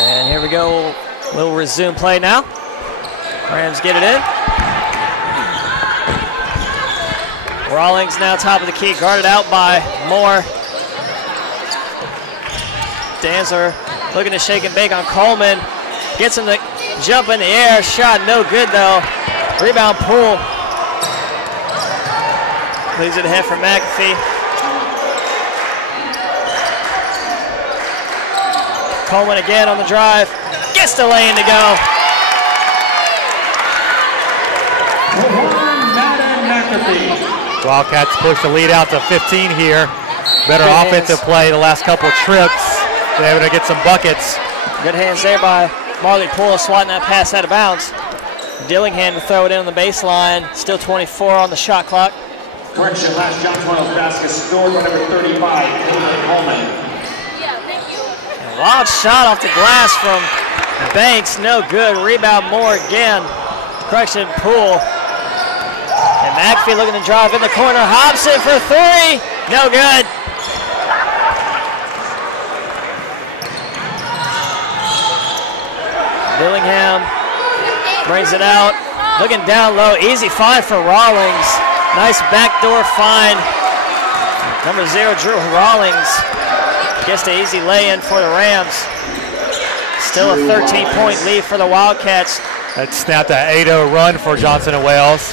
And here we go. We'll resume play now. Rams get it in. Rawlings now top of the key, guarded out by Moore. Danzler looking to shake and bake on Coleman. Gets him to jump in the air. Shot no good though. Rebound Poole. Leaves it ahead for McAfee. Coleman again on the drive. Gets the lane to go. Wildcats push the lead out to 15 here. Better Good offensive hands. play the last couple of trips. They're able to get some buckets. Good hands there by Marley Poole, swatting that pass out of bounds. Dillingham to throw it in on the baseline. Still 24 on the shot clock. Correction, last Johnson Wales basket scored by number 35, Caitlin Coleman. And wild shot off the glass from Banks, no good. Rebound Moore again. Correction, Poole. And McAfee looking to drive in the corner. Hobson for three, no good. Dillingham brings it out, looking down low, easy find for Rawlings. Nice backdoor find. Number 0, Drew Rawlings, gets the easy lay-in for the Rams. Still a 13-point lead for the Wildcats. That snapped an 8-0 run for Johnson & Wales.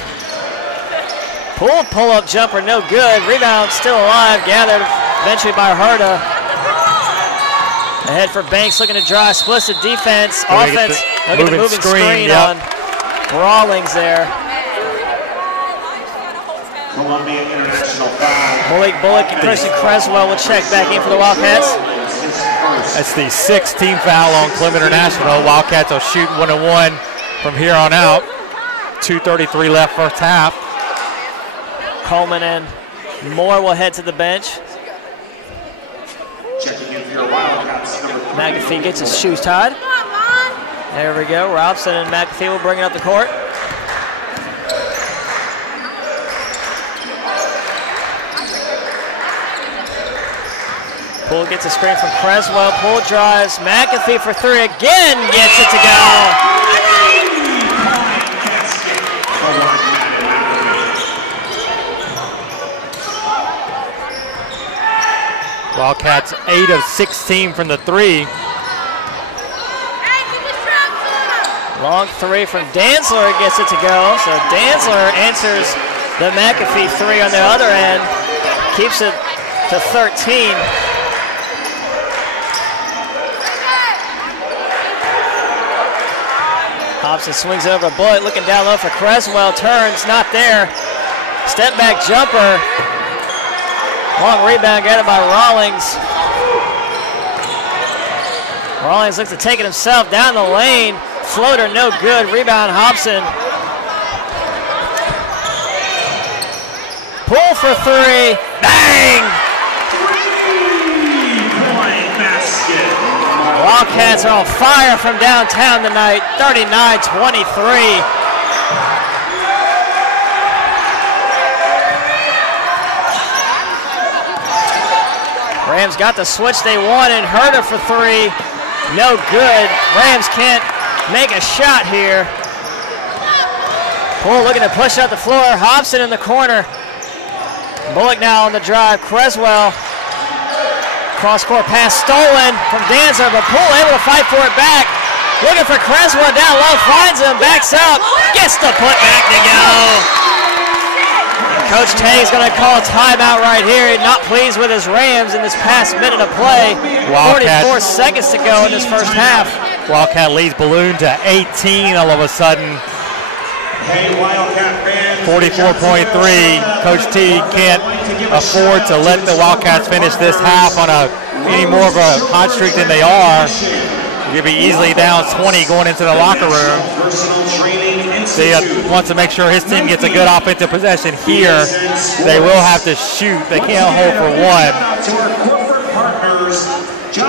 Pull-up jumper, no good. Rebound still alive, gathered eventually by Herta. Ahead for Banks, looking to drive, splits the defense. Offense, looking to move and screen on Rawlings there. Columbia International foul. Malik Bullock and Christian Creswell will check back in for the Wildcats. That's the 6th team foul on Columbia International. Wildcats will shoot 1-1 from here on out. 2:33 left first half. Coleman and Moore will head to the bench. Checking in for your Wildcats, number 3. McAfee gets his shoes tied. There we go. Robson and McAfee will bring it up the court. Poole gets a screen from Creswell. Poole drives. McAfee for three again. Gets it to go. Wildcats 8 of 16 from the three. Long three from Dantzler gets it to go. So Dantzler answers the McAfee three on the other end. Keeps it to 13. Hobson swings it over a bullet, looking down low for Creswell. Turns, not there. Step back jumper. Long rebound gathered by Rawlings. Rawlings looks to take it himself down the lane. Floater no good. Rebound Hobson. Poole for three. Bang! Wildcats are on fire from downtown tonight. 39-23. Rams got the switch they wanted. Herder for three. No good. Rams can't make a shot here. Poole looking to push out the floor. Hobson in the corner. Bullock now on the drive. Creswell. Cross-court pass stolen from Dantzler, but Poole able to fight for it back. Looking for Creswell down low. Finds him. Backs up. Gets the putback to go. Coach Tay is going to call a timeout right here. Not pleased with his Rams in this past minute of play. 44 seconds to go in this first half. Wildcat leads balloon to 18 all of a sudden. 44.3. Coach T can't afford to let the Wildcats finish this half on any more of a hot streak than they are. You'll be easily down 20 going into the locker room. He wants to make sure his team gets a good offensive possession here. They will have to shoot. They can't hold for one.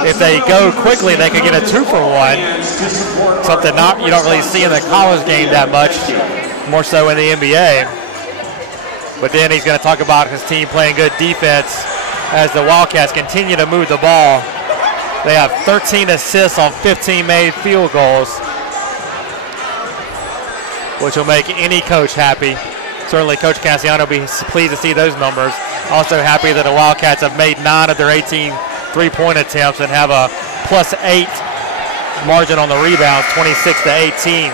If they go quickly, they could get a 2 for 1. Something you don't really see in the college game that much, more so in the NBA. But then he's going to talk about his team playing good defense as the Wildcats continue to move the ball. They have 13 assists on 15 made field goals, which will make any coach happy. Certainly Coach Cassiano will be pleased to see those numbers. Also happy that the Wildcats have made 9 of their 18 three-point attempts and have a +8 margin on the rebound, 26-18.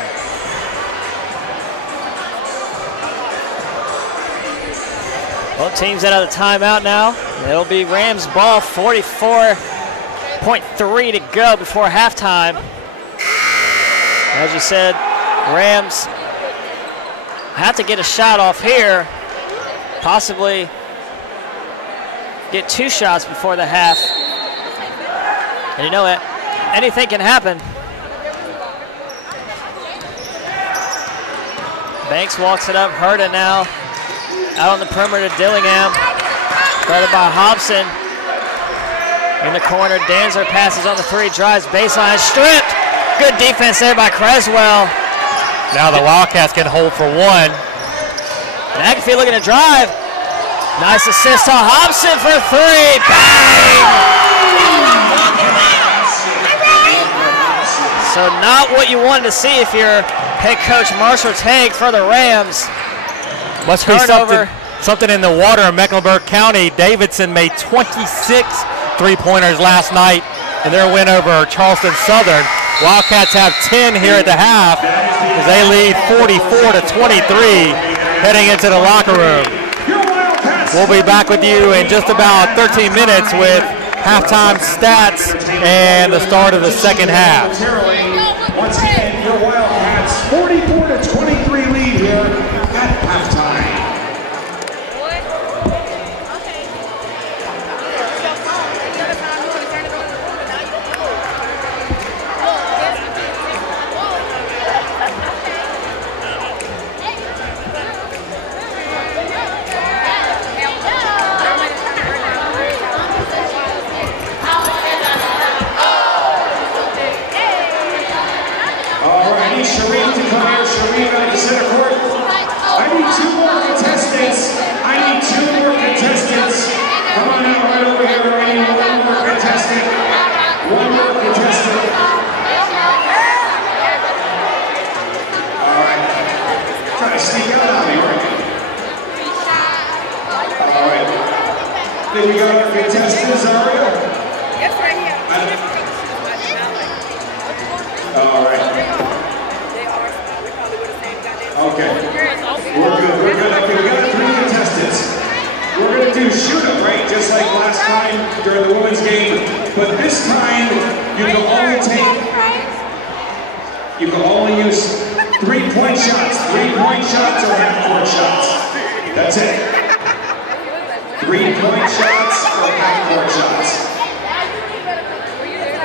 Both teams out of the timeout now. It'll be Rams ball, 44.3 to go before halftime. As you said, Rams have to get a shot off here, possibly get 2 shots before the half. And you know what? Anything can happen. Banks walks it up. Herda now out on the perimeter. Dillingham guarded by Hobson. In the corner, Dantzler passes on the 3, drives baseline, stripped. Good defense there by Creswell. Now the Wildcats can hold for 1. McAfee looking to drive. Nice assist to Hobson for 3. Bang! So not what you wanted to see if you're head coach Marshall Tank for the Rams. Must be something in the water in Mecklenburg County. Davidson made 26 three-pointers last night in their win over Charleston Southern. Wildcats have 10 here at the half as they lead 44-23 heading into the locker room. We'll be back with you in just about 13 minutes with halftime stats and the start of the second half. Once again, your Wildcats 44-23 lead here at halftime. Then we got our contestants, Zaria. Yes, right here. All right. Okay. We're good. We're good. Okay, we got our 3 contestants. We're going to do shoot-up, right? Just like last time during the women's game. But this time, you can only use 3-point shots. 3-point shots or half-court shots. That's it. 3-point shots or half-court shots.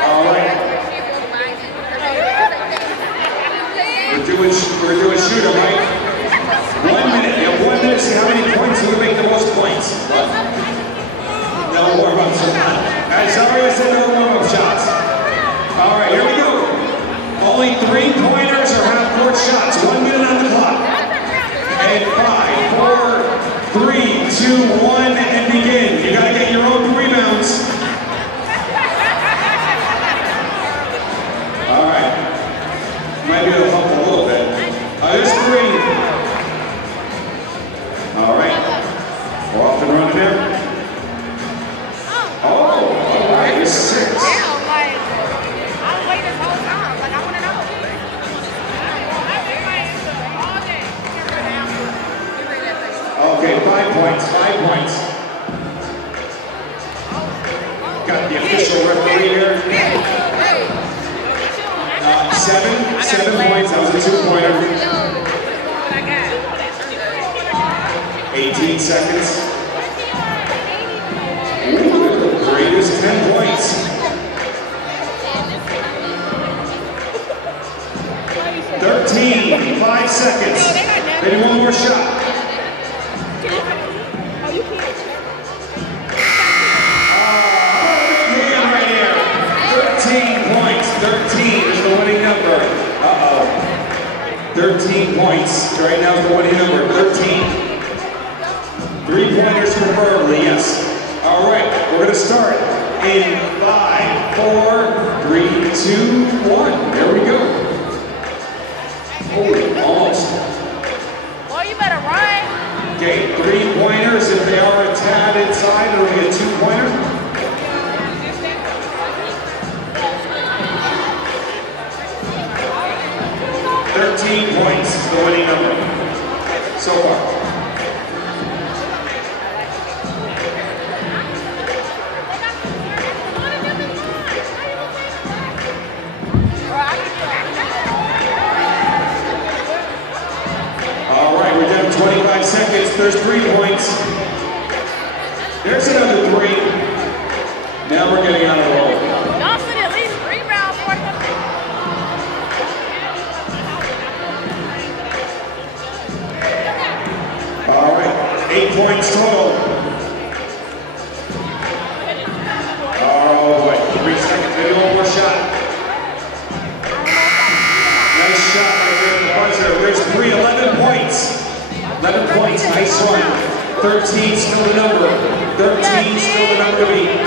All right. We're doing shoot-up, right? 1 minute. You have 1 minute to see how many points you can make the most points. No warm-ups. As Zaria said, no warm-up shots. All right, here we go. Only 3-pointers or half-court shots. 1 minute on the clock. And 5, 4, 3, 2, 1, and begin. You gotta get your own rebounds. All right. Might be able to help a little bit. There's 3. All right. We're off and running there. Oh, all right. It's 6. I'm waiting this whole time. Like, I want to know. Okay, 5 points. 5 points. Got the official referee here. 7 points. That was a 2-pointer. 18 seconds. Ooh, the greatest 10 points. 13, 5 seconds. Maybe one more shot. Right here. 13 points. 13 is the winning number. 13 points. Right now is the winning number. 13. 3-pointers preferably, yes. All right, we're going to start in 5, 4, 3, 2, 1. There we go. Oh, almost. Well, you better run. Okay, 3-pointers. If they are a tad inside, it'll be a 2-pointer. Points, the winning number so far. All right, we're down 25 seconds. There's 3 points. There's another 3. Now we're getting on a roll. Johnson at least rebounds for him. All right, 8 points total. Oh, wait, 3 seconds, maybe one more shot. Nice shot right there at the buzzer. There's 11 points. 11 points, nice run. 13 still the number. 13 still the number to beat.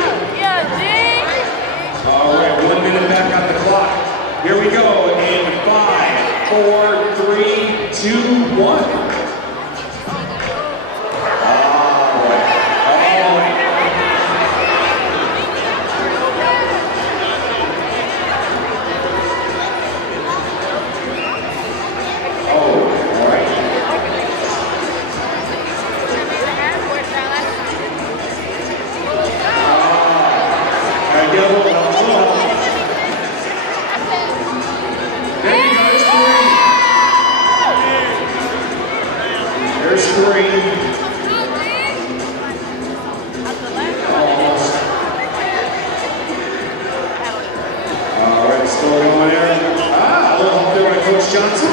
All right, 1 minute back on the clock. Here we go in 5, 4, 3, 2, 1. There's 3. Almost. All right, still going there. A little help there by Coach Johnson.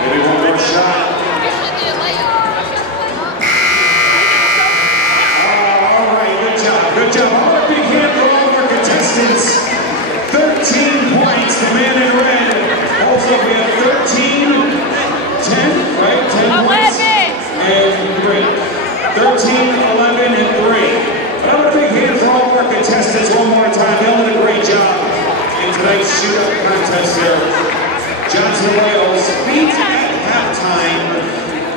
Maybe one more shot. Good job. All right, big hand for all of our contestants. 13 points, the man in red. Also, we have 13, 10, right? 10 points. And 3. 13, 11, and 3. Another big hand for all of our contestants. tonight's shootout contest here. Johnson Wales beat at halftime.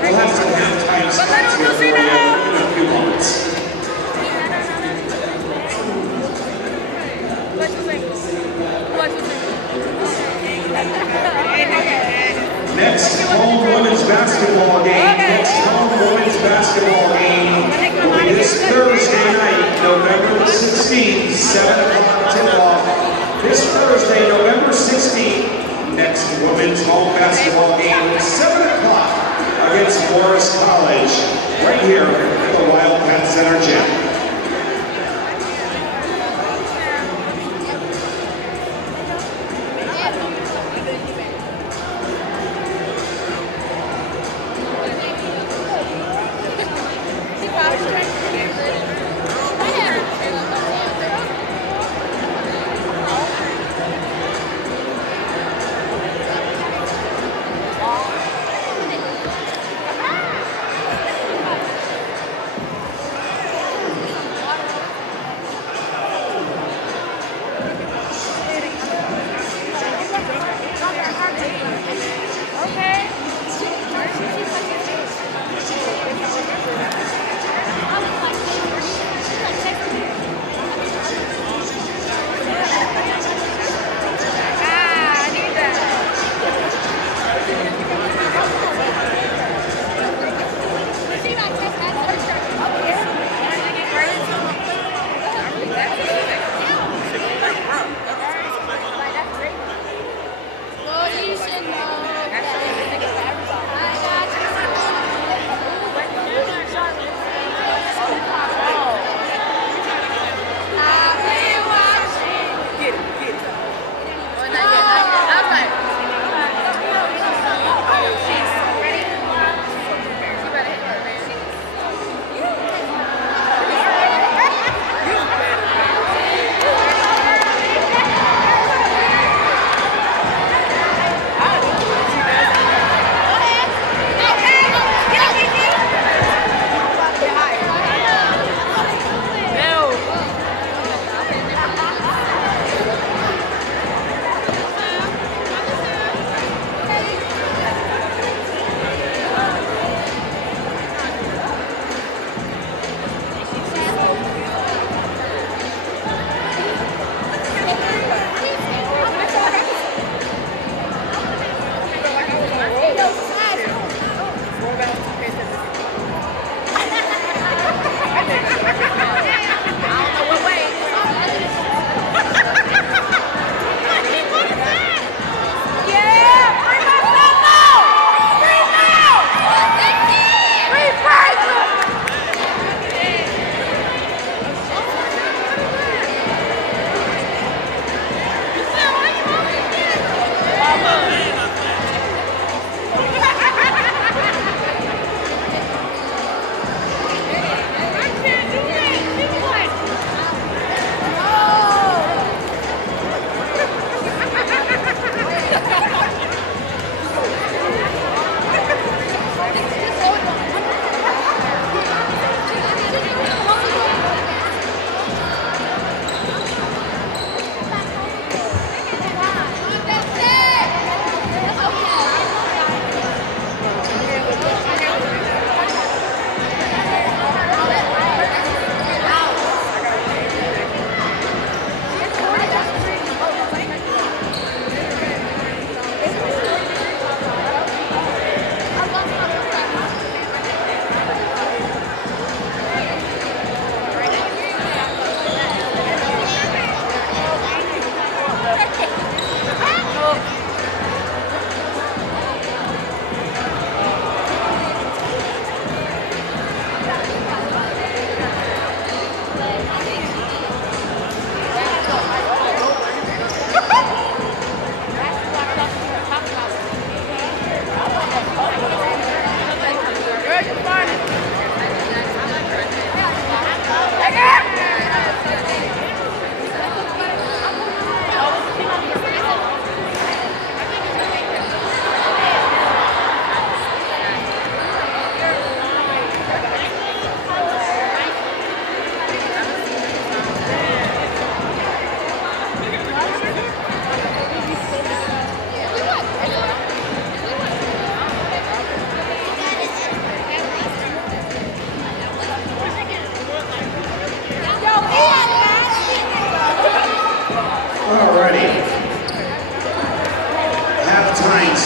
We'll have some halftime stats here for you in a few moments. Next home women's basketball game. Next home women's basketball game will be this Thursday night, November the 16th, 7 o'clock tip-off. This Thursday, November 16th, next women's home basketball game, 7 o'clock against Morris College, right here at the Wildcat Center Gym.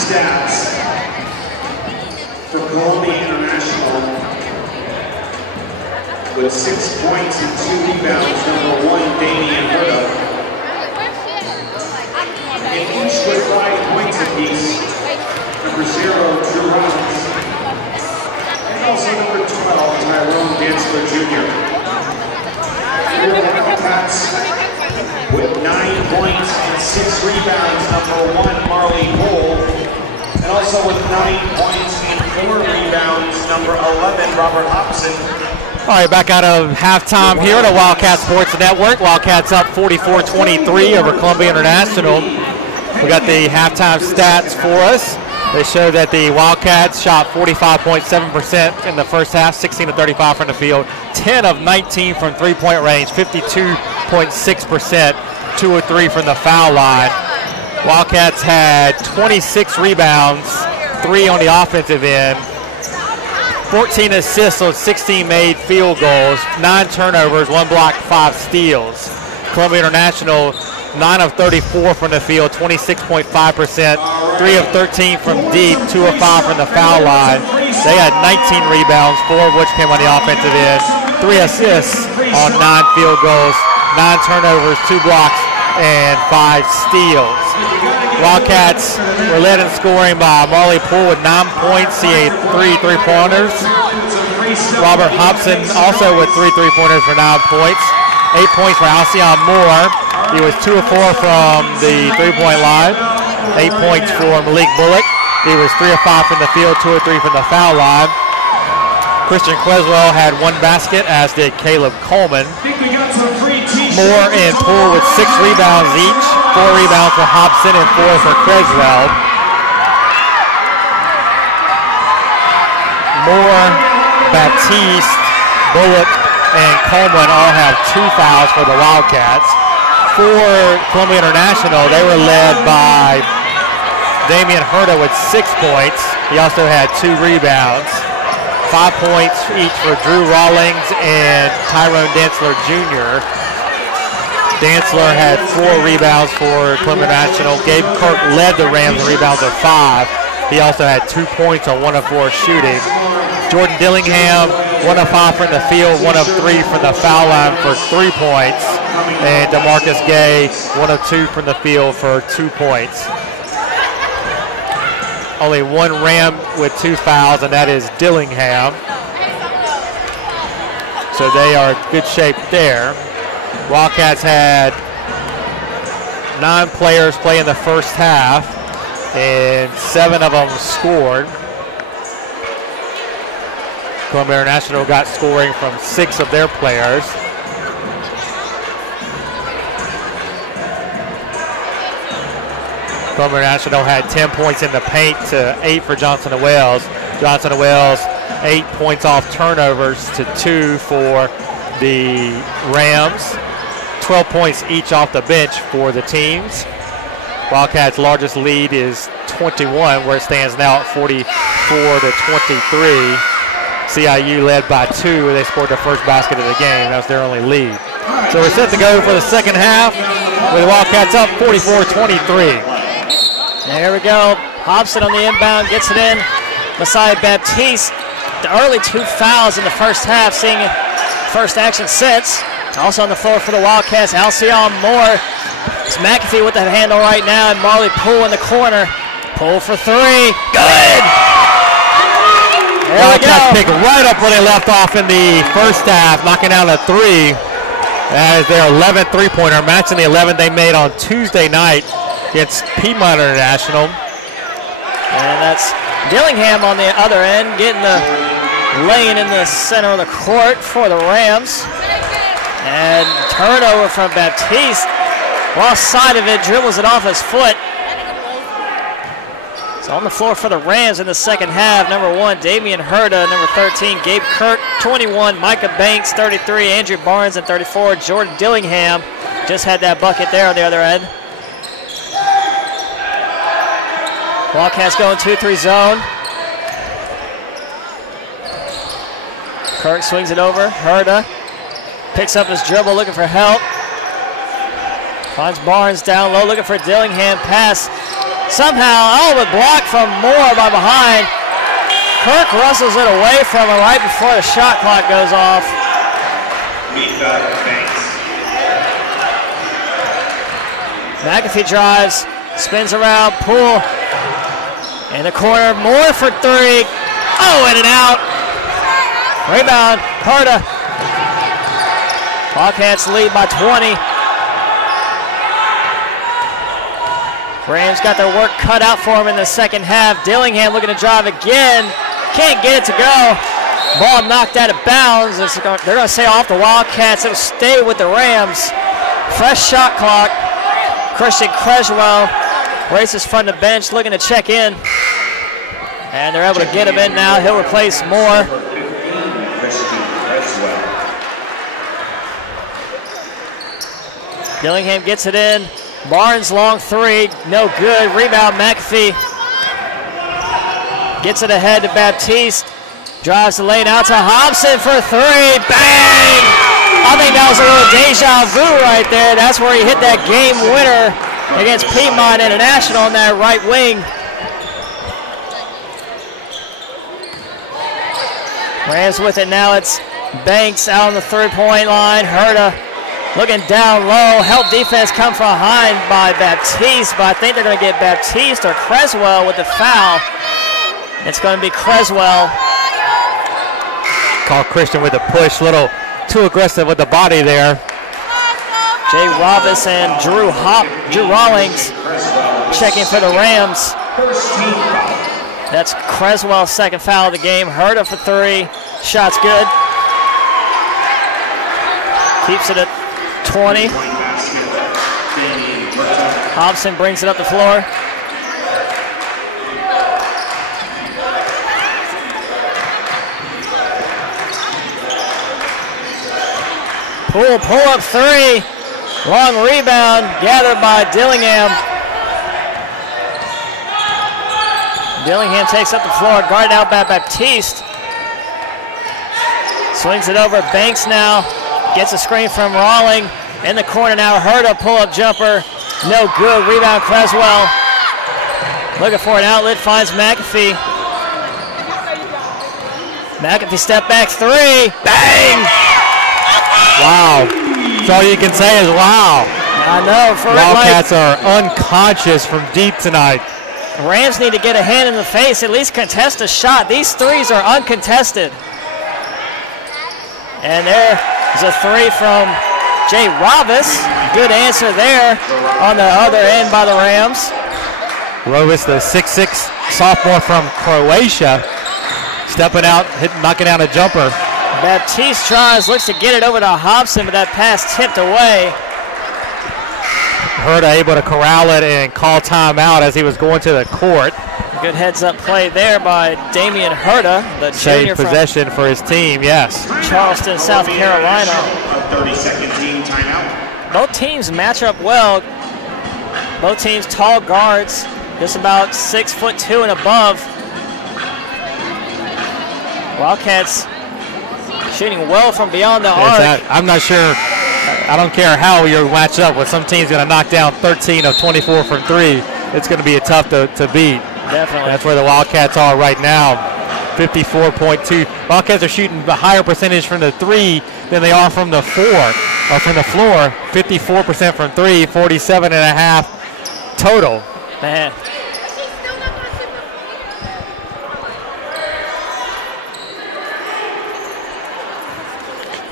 stats for Columbia International. With 6 points and 2 rebounds, number 1, Damian Herta. And each with 5 points apiece, number 0, Drew Rollins. And also number 12, Tyrone Dantzler Jr. For the Wildcats, with 9 points and 6 rebounds, number 1, Marley Poole. And also with 9 points and 4 rebounds, number 11, Robert Hobson. All right, back out of halftime here at the Wildcat Sports Network. Wildcats up 44-23 over Columbia International. We got the halftime stats for us. They show that the Wildcats shot 45.7% in the first half, 16 of 35 from the field, 10 of 19 from three-point range, 52.6%, 2 of 3 from the foul line. Wildcats had 26 rebounds, 3 on the offensive end, 14 assists on 16 made field goals, 9 turnovers, 1 block, 5 steals. Columbia International, 9 of 34 from the field, 26.5%, 3 of 13 from deep, 2 of 5 from the foul line. They had 19 rebounds, 4 of which came on the offensive end, 3 assists on 9 field goals, 9 turnovers, 2 blocks, and 5 steals. Wildcats were led in scoring by Marley Poole with 9 points. He had 3 3-pointers. Robert Hobson also with 3 3-pointers for 9 points. 8 points for Alcyon Moore. He was 2 of 4 from the 3-point line. 8 points for Malik Bullock. He was 3 of 5 from the field, 2 of 3 from the foul line. Christian Creswell had 1 basket, as did Caleb Coleman. Moore and Poole with 6 rebounds each, 4 rebounds for Hobson and 4 for Creswell. Moore, Baptiste, Bullock, and Coleman all have 2 fouls for the Wildcats. For Columbia International, they were led by Damian Herta with 6 points. He also had 2 rebounds. 5 points each for Drew Rawlings and Tyrone Dantzler Jr. Dantzler had 4 rebounds for Columbia National. Gabe Kirk led the Rams in rebounds of 5. He also had 2 points on 1 of 4 shooting. Jordan Dillingham, 1 of 5 from the field, 1 of 3 from the foul line for 3 points. And DeMarcus Gay, 1 of 2 from the field for 2 points. Only 1 Ram with 2 fouls, and that is Dillingham. So they are in good shape there. Wildcats had 9 players play in the first half, and 7 of them scored. Columbia International got scoring from 6 of their players. Columbia International had 10 points in the paint to 8 for Johnson & Wales. Johnson & Wales 8 points off turnovers to 2 for the Rams. 12 points each off the bench for the teams. Wildcats' largest lead is 21, where it stands now at 44-23. CIU led by 2, where they scored their first basket of the game. That was their only lead. So we're set to go for the second half with the Wildcats up 44-23. There we go. Hobson on the inbound, gets it in. Messiah Baptiste, the early 2 fouls in the first half, seeing first action since. Also on the floor for the Wildcats, Alcyon Moore. It's McAfee with the handle right now, and Marley Poole in the corner. Poole for 3. Good! Wildcats pick right up where they left off in the first half, knocking out a 3. That is their 11th three-pointer, matching the 11 they made on Tuesday night against Piedmont International. And that's Dillingham on the other end, getting the lane in the center of the court for the Rams. And turnover from Baptiste. Lost sight of it, dribbles it off his foot. So on the floor for the Rams in the second half, number 1, Damian Herta, number 13, Gabe Kirk, 21, Micah Banks, 33, Andrew Barnes, and 34, Jordan Dillingham. Just had that bucket there on the other end. Wildcats going 2-3 zone. Kirk swings it over. Herta picks up his dribble, looking for help. Finds Barnes down low, looking for Dillingham. Pass somehow, but blocked from Moore by behind. Kirk wrestles it away from her right before the shot clock goes off. McAfee drives, spins around, Poole in the corner, Moore for three. Oh, in and out. Rebound, Herta. Wildcats lead by 20. Rams got their work cut out for them in the second half. Dillingham looking to drive again. Can't get it to go. Ball knocked out of bounds. They're going to say off the Wildcats. It'll stay with the Rams. Fresh shot clock. Christian Creswell races from the bench looking to check in. And they're able to get him in now. He'll replace Moore. Dillingham gets it in. Barnes long three, no good. Rebound McAfee. Gets it ahead to Baptiste. Drives the lane out to Hobson for three. Bang! I think that was a little deja vu right there. That's where he hit that game winner against Piedmont International on that right wing. Rams with it now. It's Banks out on the three-point line. Herta looking down low. Help defense come from behind by Baptiste, but I think they're going to get Baptiste or Creswell with the foul. It's going to be Creswell. Call Christian with a push, little too aggressive with the body there. Jay Rovis and Drew Rawlings checking for the Rams. That's Creswell's second foul of the game. Herta for three. Shot's good. Keeps it at 20. Hobson brings it up the floor. Pull up three. Long rebound gathered by Dillingham. Dillingham takes up the floor, guarded out by Baptiste. Swings it over. Banks now gets a screen from Rawling. In the corner now, Herta pull-up jumper. No good. Rebound Creswell. Looking for an outlet, finds McAfee. McAfee step back three. Bang! Wow. That's all you can say is wow. I know. Wildcats are unconscious from deep tonight. Rams need to get a hand in the face, at least contest a shot. These threes are uncontested. And there's a three from Jay Rovis. Good answer there on the other end by the Rams. Rovis, the 6'6" sophomore from Croatia, stepping out, knocking down a jumper. Baptiste tries, looks to get it over to Hobson, but that pass tipped away. Herta able to corral it and call timeout as he was going to the court. Good heads-up play there by Damian Herta, the junior from possession for his team, yes. Charleston, South Carolina. A 30-second team timeout. Both teams match up well. Both teams tall guards, just about 6'2" and above. Wildcats shooting well from beyond the arc. I'm not sure. I don't care how you match up with some team's going to knock down 13 of 24 from three. It's going to be tough to beat. Definitely. That's where the Wildcats are right now. 54.2. Wildcats are shooting a higher percentage from the three than they are from the floor. 54% from three, 47.5 total. Man.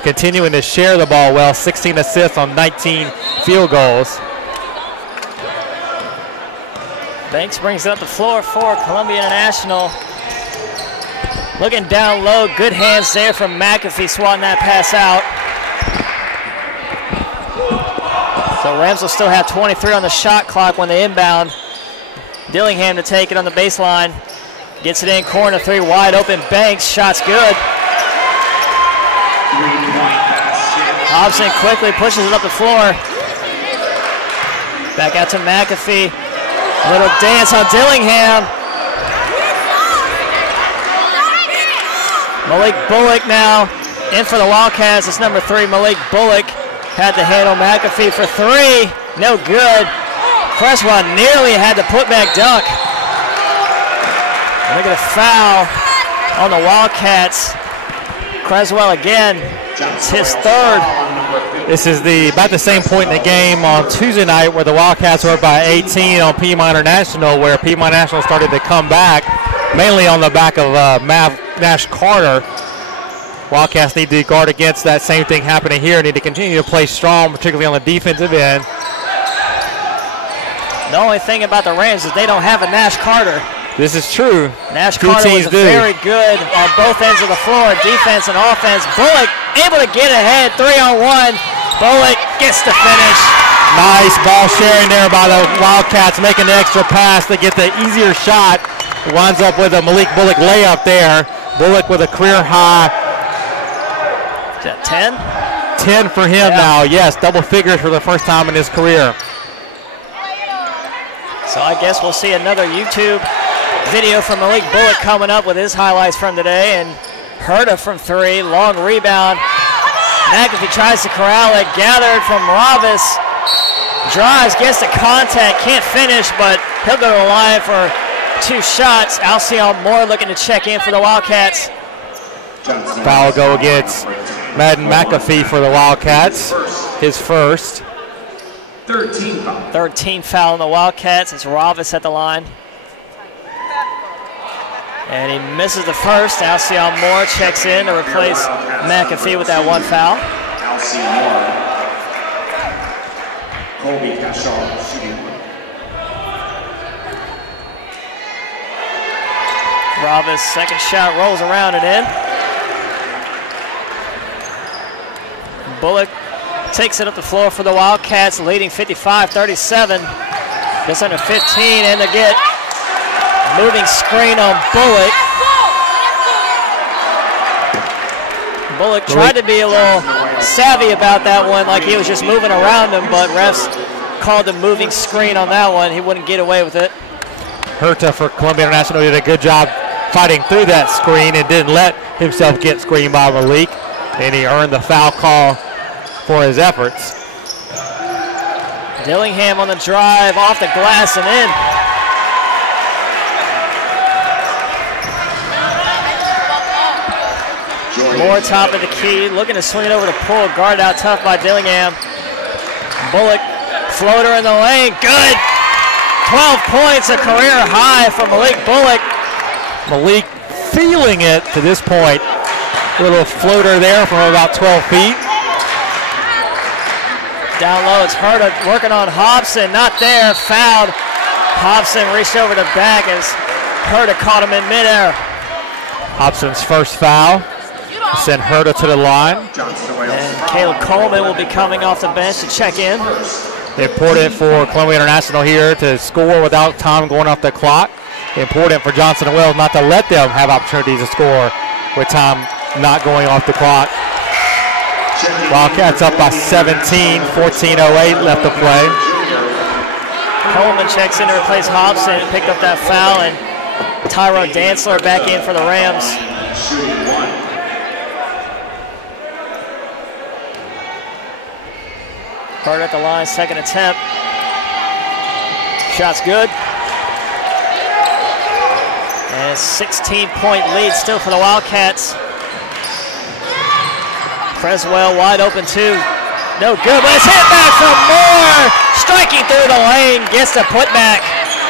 Continuing to share the ball well, 16 assists on 19 field goals. Banks brings it up the floor for Columbia International. Looking down low, good hands there from McAfee, swatting that pass out. So Rams will still have 23 on the shot clock when they inbound. Dillingham to take it on the baseline. Gets it in, corner three, wide open. Banks, shot's good. Hobson quickly pushes it up the floor. Back out to McAfee. Little dance on Dillingham. Malik Bullock now in for the Wildcats. It's number 3, Malik Bullock. Had to handle McAfee for three. No good. Creswell nearly had the putback dunk. Look at a foul on the Wildcats. Creswell again. It's his third. This is about the same point in the game on Tuesday night where the Wildcats were up by 18 on Piedmont International, where Piedmont International started to come back, mainly on the back of Mav Nash Carter. Wildcats need to guard against that same thing happening here. Need to continue to play strong, particularly on the defensive end. The only thing about the Rams is they don't have a Nash Carter. This is true. Nash Carter was very good on both ends of the floor, defense and offense. Bullock able to get ahead, 3-on-1. Bullock gets the finish. Nice ball sharing there by the Wildcats, making the extra pass to get the easier shot. Winds up with a Malik Bullock layup there. Bullock with a career high. Is that 10? 10 for him now, yes, double figures for the first time in his career. So I guess we'll see another YouTube video from Malik Bullock coming up with his highlights from today. And Herta from 3, long rebound. McAfee tries to corral it, gathered from Ravis. Drives, gets the contact, can't finish, but he'll go to the line for 2 shots. Alcyon Moore looking to check in for the Wildcats. Foul go against Madden McAfee for the Wildcats, his first. 13 foul on the Wildcats. It's Ravis at the line. And he misses the first. Alcyon Moore checks in to replace McAfee with that 1 foul. Alcyon Moore. Colby Cashall shooting. Ravis' second shot rolls around and in. Bullock takes it up the floor for the Wildcats, leading 55-37. Just under 15, and they get moving screen on Bullock. Bullock tried to be a little savvy about that one, like he was just moving around him, but refs called the moving screen on that one. He wouldn't get away with it. Herta for Columbia International did a good job fighting through that screen and didn't let himself get screened by Malik, and he earned the foul call for his efforts. Dillingham on the drive, off the glass and in. Moore top of the key, looking to swing it over the pool, guarded out tough by Dillingham. Bullock, floater in the lane, good. 12 points, a career high for Malik Bullock. Malik feeling it to this point. Little floater there from about 12 feet. Down low, it's Herta working on Hobson, not there, fouled. Hobson reached over the back as Herta caught him in midair. Hobson's first foul. Send Herta to the line. And Caleb Coleman will be coming off the bench to check in. Important for Columbia International here to score without time going off the clock. Important for Johnson and Wells not to let them have opportunities to score with time not going off the clock. Wildcats up by 17, 14:08 left to play. Coleman checks in to replace Hobson, picked up that foul, and Tyrone Dantzler back in for the Rams. Carter at the line, second attempt. Shot's good. And a 16-point lead still for the Wildcats. Creswell wide open too. No good, but it's hit back from Moore. Striking through the lane, gets the putback.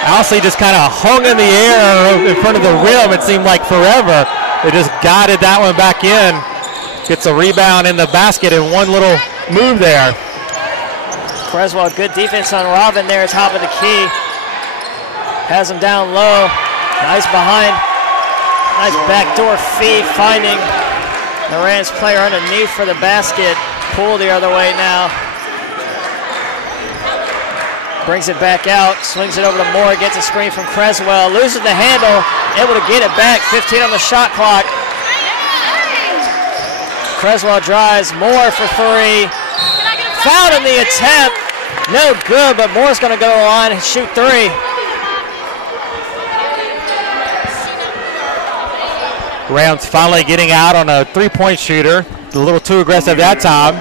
Alcee just kind of hung in the air in front of the rim. It seemed like forever. They just guided that one back in. Gets a rebound in the basket in one little move there. Creswell, good defense on Robin there, top of the key. Has him down low. Nice behind. Nice backdoor feed, finding the Rams player underneath for the basket. Poole the other way now. Brings it back out, swings it over to Moore, gets a screen from Creswell, loses the handle, able to get it back, 15 on the shot clock. Creswell drives, Moore for 3. Fouled in the attempt, no good, but Moore's gonna go to the line and shoot 3. Rams finally getting out on a three-point shooter. A little too aggressive that time.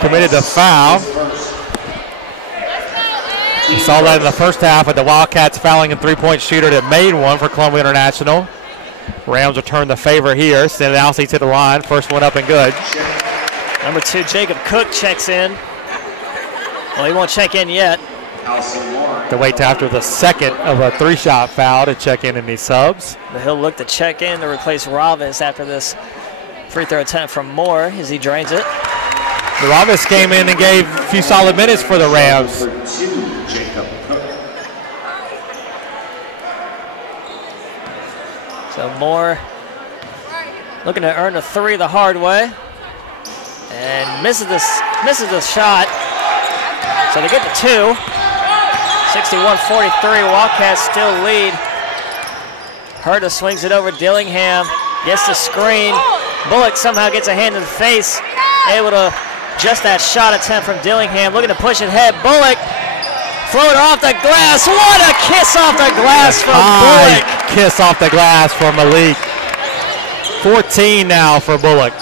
Committed the foul. You saw that in the first half with the Wildcats fouling a three-point shooter that made one for Columbia International. Rams return the favor here. Send Alcee to the line. First one up and good. Number 2, Jacob Cook checks in. Well, he won't check in yet. To wait till after the second of a 3-shot foul to check in these subs. But he'll look to check in to replace Ravis after this free throw attempt from Moore as he drains it. Ravis came in and gave a few solid minutes for the Rams. So Moore looking to earn a 3 the hard way. And misses the shot. So they get the 2. 61-43, Wildcats still lead. Herta swings it over Dillingham, gets the screen. Bullock somehow gets a hand in the face, able to adjust that shot attempt from Dillingham, looking to push it ahead. Bullock, floater off the glass. What a kiss off the glass from Bullock. Kiss off the glass for Malik. 14 now for Bullock.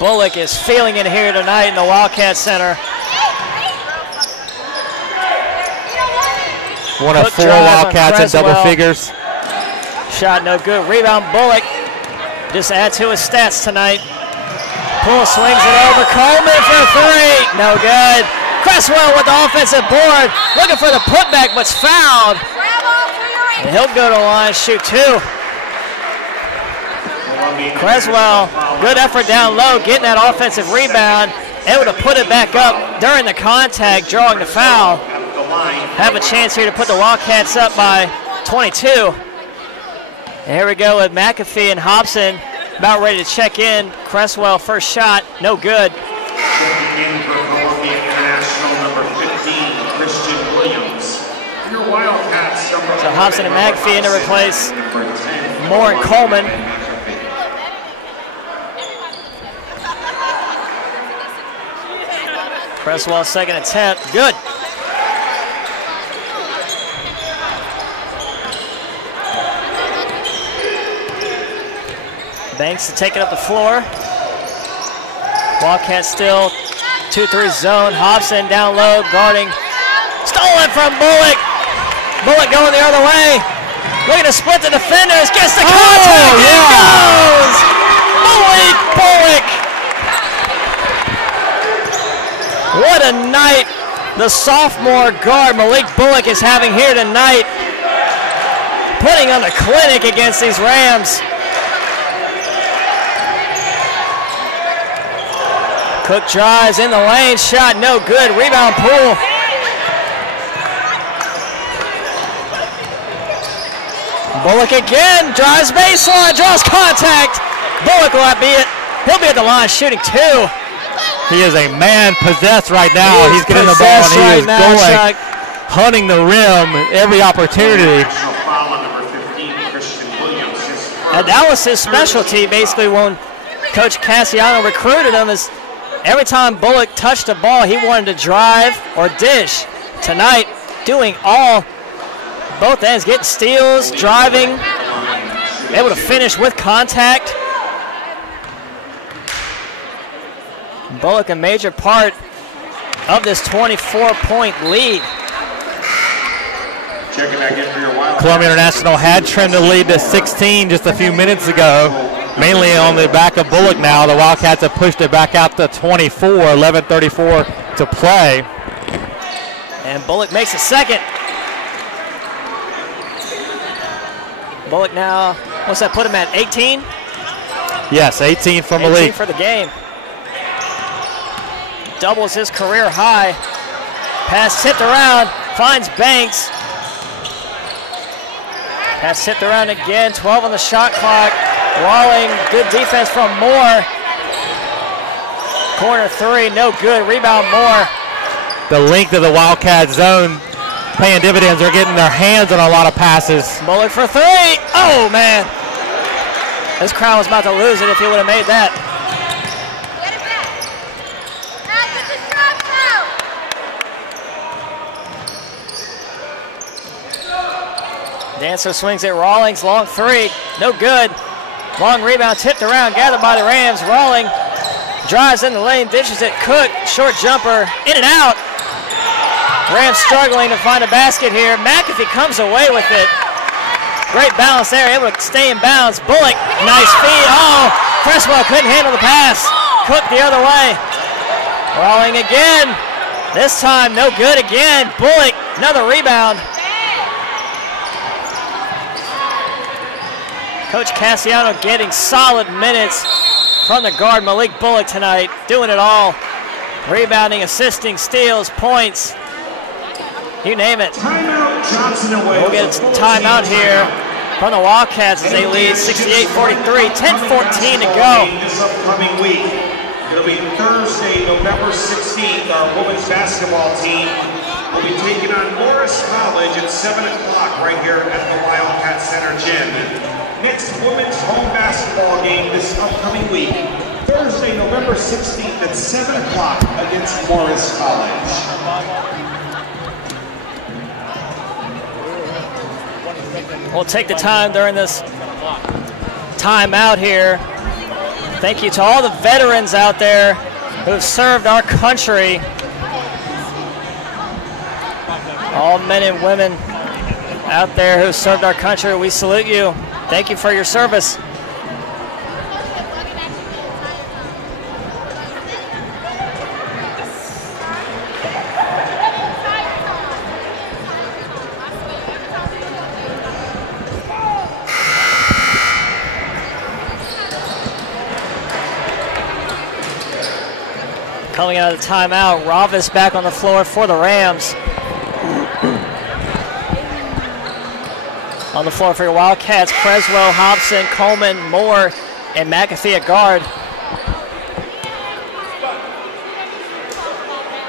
Bullock is feeling it here tonight in the Wildcat Center. One of 4 Wildcats in double figures. Shot no good. Rebound Bullock. Just add to his stats tonight. Poole swings it over. Coleman for 3. No good. Cresswell with the offensive board. Looking for the putback, but's fouled. And he'll go to the line, shoot 2. Cresswell, good effort down low, getting that offensive rebound. Able to put it back up during the contact, drawing the foul. Have a chance here to put the Wildcats up by 22. And here we go with McAfee and Hobson about ready to check in. Cresswell, first shot, no good. Checking in for Columbia International, number 15, Christian Williams. Your Wildcats, number So Hobson and McAfee in to replace number 10. Moore and Coleman. Cresswell's second attempt, good. Banks to take it up the floor. Wildcats still 2-3 zone. Hobson down low, guarding. Stolen from Bullock. Bullock going the other way. Looking to split the defenders. Gets the contact. It goes. Malik Bullock. What a night the sophomore guard Malik Bullock is having here tonight. Putting on a clinic against these Rams. Cook drives in the lane, shot no good, rebound Poole. Bullock again, drives baseline, draws contact. Bullock will be it. He'll be at the line shooting 2. He is a man possessed right now. He's getting the ball and he is going, hunting the rim every opportunity. And that was his specialty basically when Coach Cassiano recruited him, is every time Bullock touched the ball, he wanted to drive or dish. Tonight, doing both ends, getting steals, driving, able to finish with contact. Bullock a major part of this 24-point lead. Checking back in for your Wildcats. Columbia International had trimmed the lead to 16 just a few minutes ago. Mainly on the back of Bullock now. The Wildcats have pushed it back out to 24, 11:34 to play. And Bullock makes a second. Bullock now, what's that put him at, 18? Yes, 18 for 18 Malik. for the game. Doubles his career high. Pass tipped around, finds Banks. Pass tipped around again, 12 on the shot clock. Rawling, good defense from Moore. Corner 3, no good, rebound Moore. The length of the Wildcat zone paying dividends. They're getting their hands on a lot of passes. Bullock for 3, oh man. This crowd was about to lose it if he would have made that. Dancer swings it, Rawlings, long 3, no good. Long rebound tipped around, gathered by the Rams. Rawling drives in the lane, dishes it. Cook, short jumper, in and out. Rams struggling to find a basket here. McAfee comes away with it. Great balance there, able to stay in bounds. Bullock, nice feed. Oh, Cresswell couldn't handle the pass. Cook the other way. Rolling again. This time, no good again. Bullock, another rebound. Coach Cassiano getting solid minutes from the guard Malik Bullock tonight, doing it all. Rebounding, assisting, steals, points, you name it. We'll get a timeout here from the Wildcats as they lead 68-43, 10-14 to go. This upcoming week, it'll be Thursday, November 16th. Our women's basketball team will be taking on Morris College at 7 o'clock right here at the Wildcat Center gym. Next women's home basketball game this upcoming week, Thursday, November 16th at 7 o'clock against Morris College. We'll take the time during this timeout here. Thank you to all the veterans out there who have served our country. All men and women out there who have served our country, we salute you. Thank you for your service. Coming out of the timeout, Ravis back on the floor for the Rams. On the floor for your Wildcats, Creswell, Hobson, Coleman, Moore, and McAfee at guard.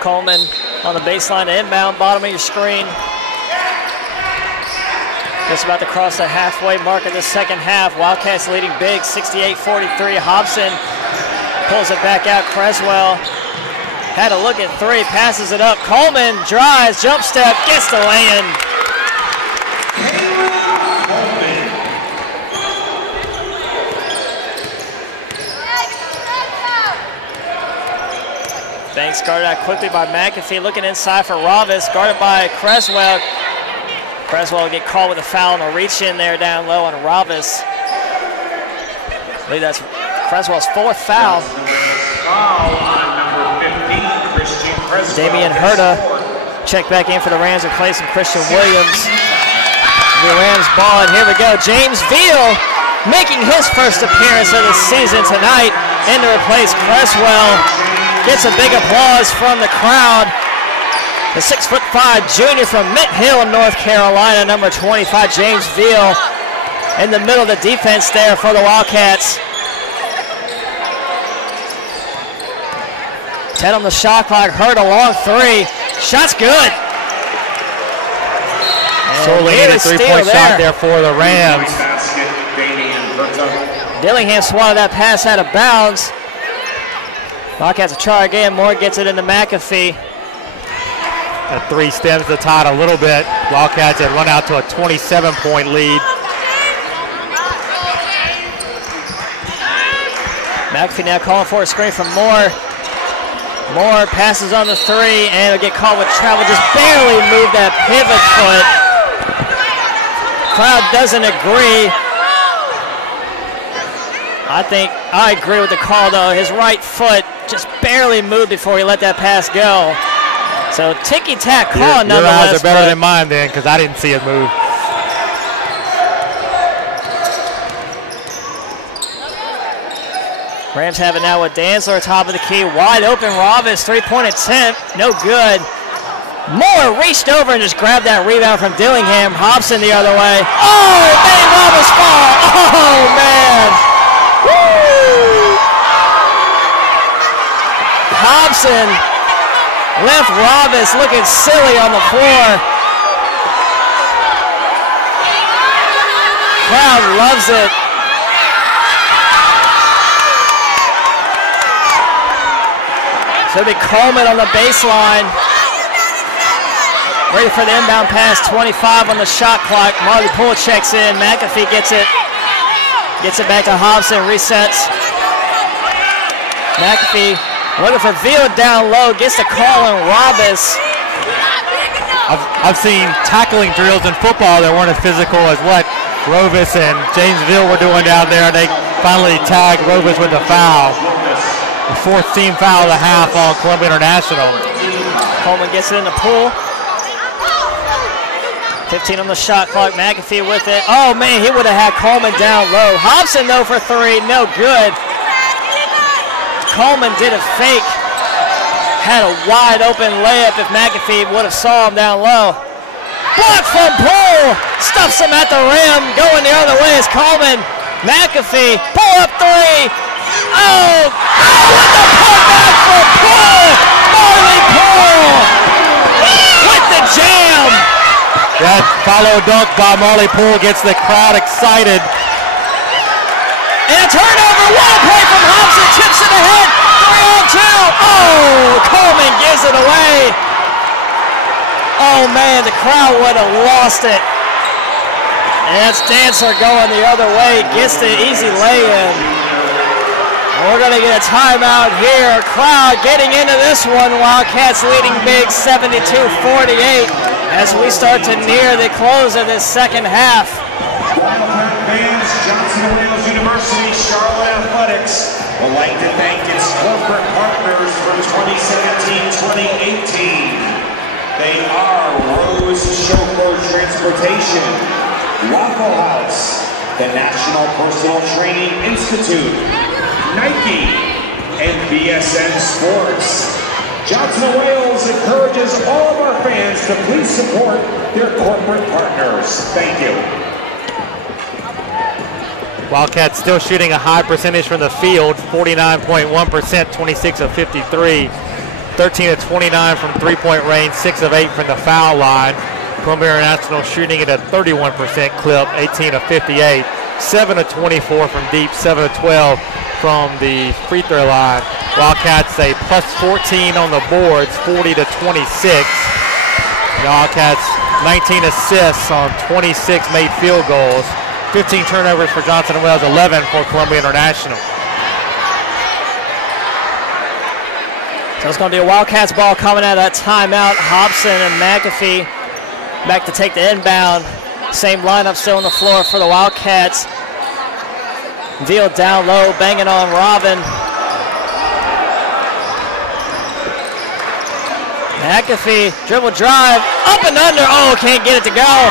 Coleman on the baseline to inbound, bottom of your screen. Just about to cross the halfway mark of the second half. Wildcats leading big, 68-43. Hobson pulls it back out. Creswell had a look at three, passes it up. Coleman drives, jump step, gets the lay-in. Banks guarded out quickly by McAfee, looking inside for Ravis, guarded by Creswell. Creswell will get called with a foul and a reach in there down low on Ravis. I believe that's Creswell's fourth foul. Foul on number 15, Christian Creswell. Damian Herta check back in for the Rams, replacing Christian Williams. The Rams ball, and here we go. James Veal making his first appearance of the season tonight, and to replace Creswell. Gets a big applause from the crowd. The 6'5" junior from Mint Hill, North Carolina, number 25, James Veal, in the middle of the defense there for the Wildcats. 10 on the shot clock. Hurt a long three. Shot's good. Sorely hit a three-point shot there for the Rams. Dillingham swatted that pass out of bounds. Wildcats will try again. Moore gets it into McAfee. That three stems the tide a little bit. Wildcats had run out to a 27-point lead. McAfee now calling for a screen from Moore. Moore passes on the three, and will get caught with travel. Just barely moved that pivot foot. Crowd doesn't agree. I agree with the call, though. His right foot just barely moved before he let that pass go. So ticky-tack call nonetheless. Your eyes are better than mine then, because I didn't see it move. Rams have it now with Danzler top of the key. Wide open, Ravis, three-point attempt. No good. Moore reached over and just grabbed that rebound from Dillingham. Hobson the other way. Oh, made Ravis fall. Oh, man. Woo! Hobson left Ravis looking silly on the floor. Crowd loves it. So it'll be Coleman on the baseline. Ready for the inbound pass, 25 on the shot clock. Marley Poole checks in, McAfee gets it. Gets it back to Hobson, resets. McAfee looking for Veal down low, gets the call on Ravis. I've seen tackling drills in football that weren't as physical as what Rovis and Jamesville were doing down there. They finally tagged Rovis with a foul. The 4th team foul of the half on Columbia International. Coleman gets it in the pool. 15 on the shot clock. McAfee with it. Oh, man, he would have had Coleman down low. Hobson, though, for 3. No good. Coleman did a fake. Had a wide open layup if McAfee would have saw him down low. Block from Poole. Stuffs him at the rim. Going the other way is Coleman. McAfee. Pull up 3. Oh, what the putback from Poole. Marley Poole with the jam. That follow dunk by Marley Poole gets the crowd excited. And a turnover. What a play from Hobson. Tips it ahead. 3-on-2. Oh, Coleman gives it away. Oh, man, the crowd would have lost it. And that's Dancer going the other way. Gets the easy lay-in. We're going to get a timeout here. Crowd getting into this one. Wildcats leading big 72-48 as we start to near the close of this second half. Wildcat fans, Johnson Wales University Charlotte Athletics would like to thank its corporate partners for 2017-2018. They are Rose Chauffeur Transportation, Waffle House, the National Personal Training Institute, Nike, and BSN Sports. Johnson Wales encourages all of our fans to please support their corporate partners. Thank you. Wildcats still shooting a high percentage from the field, 49.1%, 26 of 53. 13 of 29 from three-point range, 6 of 8 from the foul line. Columbia International shooting at a 31% clip, 18 of 58. 7 of 24 from deep, 7 of 12 from the free throw line. Wildcats a plus 14 on the boards, 40 to 26. The Wildcats 19 assists on 26 made field goals. 15 turnovers for Johnson & Wales, 11 for Columbia International. So it's going to be a Wildcats ball coming out of that timeout. Hobson and McAfee back to take the inbound. Same lineup still on the floor for the Wildcats. Veal down low, banging on Robin. McAfee, dribble drive, up and under. Oh, can't get it to go.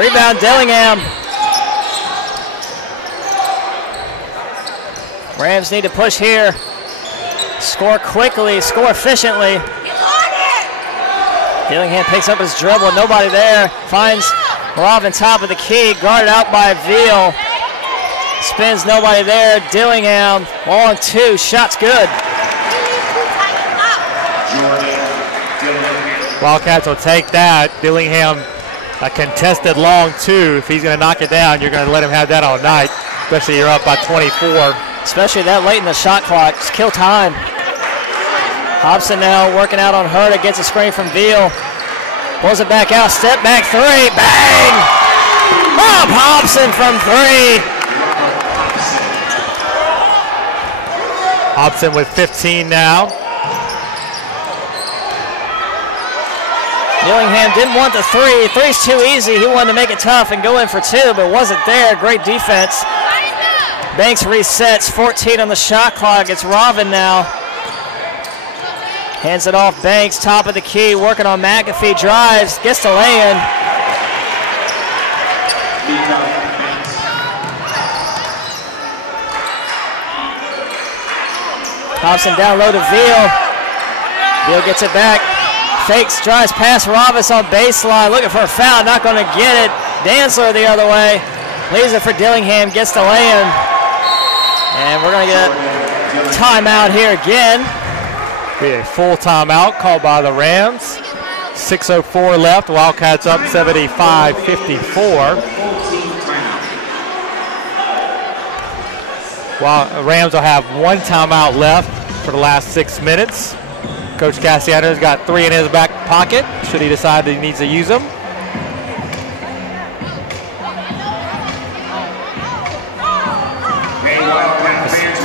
Rebound, Dillingham. Rams need to push here. Score quickly, score efficiently. Dillingham picks up his dribble, nobody there. Finds Robin top of the key, guarded out by Veal. Spins, nobody there. Dillingham, 1-2, shot's good. Wildcats will take that. Dillingham, a contested long 2. If he's going to knock it down, you're going to let him have that all night, especially you're up by 24. Especially that late in the shot clock, just kill time. Hobson now working out on Herta, gets a screen from Veal. Pulls it back out, step back 3, bang! Rob Hobson from 3. Hobson with 15 now. Dillingham didn't want the 3. 3's too easy. He wanted to make it tough and go in for 2, but wasn't there. Great defense. Banks resets, 14 on the shot clock. It's Robin now. Hands it off Banks, top of the key, working on McAfee, drives, gets the lay-in. Hobson down low to Veal. Veal gets it back. Fakes, drives past Rovis on baseline, looking for a foul, not going to get it. Dancer the other way, leaves it for Dillingham, gets the lay-in. And we're going to get a timeout here again. Be a full timeout called by the Rams. 6:04 left, Wildcats up 75-54. While Rams will have 1 timeout left for the last 6 minutes. Coach Cassiano's got 3 in his back pocket, should he decide that he needs to use them.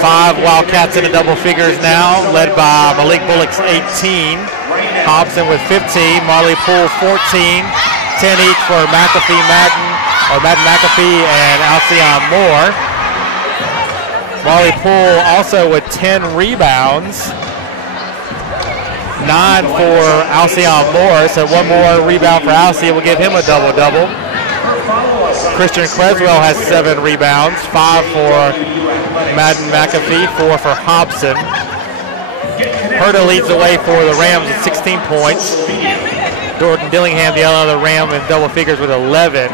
Five Wildcats in the double figures now, led by Malik Bullock's 18. Hobson with 15, Marley Poole 14, 10 each for Madden McAfee and Alcyon Moore. Marley Poole also with 10 rebounds, 9 for Alcyon Moore, so one more rebound for Alcyon will give him a double-double. Christian Creswell has 7 rebounds, 5 for Madden McAfee, 4 for Hobson. Herta leads the way for the Rams with 16 points. Jordan Dillingham, the other Ram, in double figures with 11.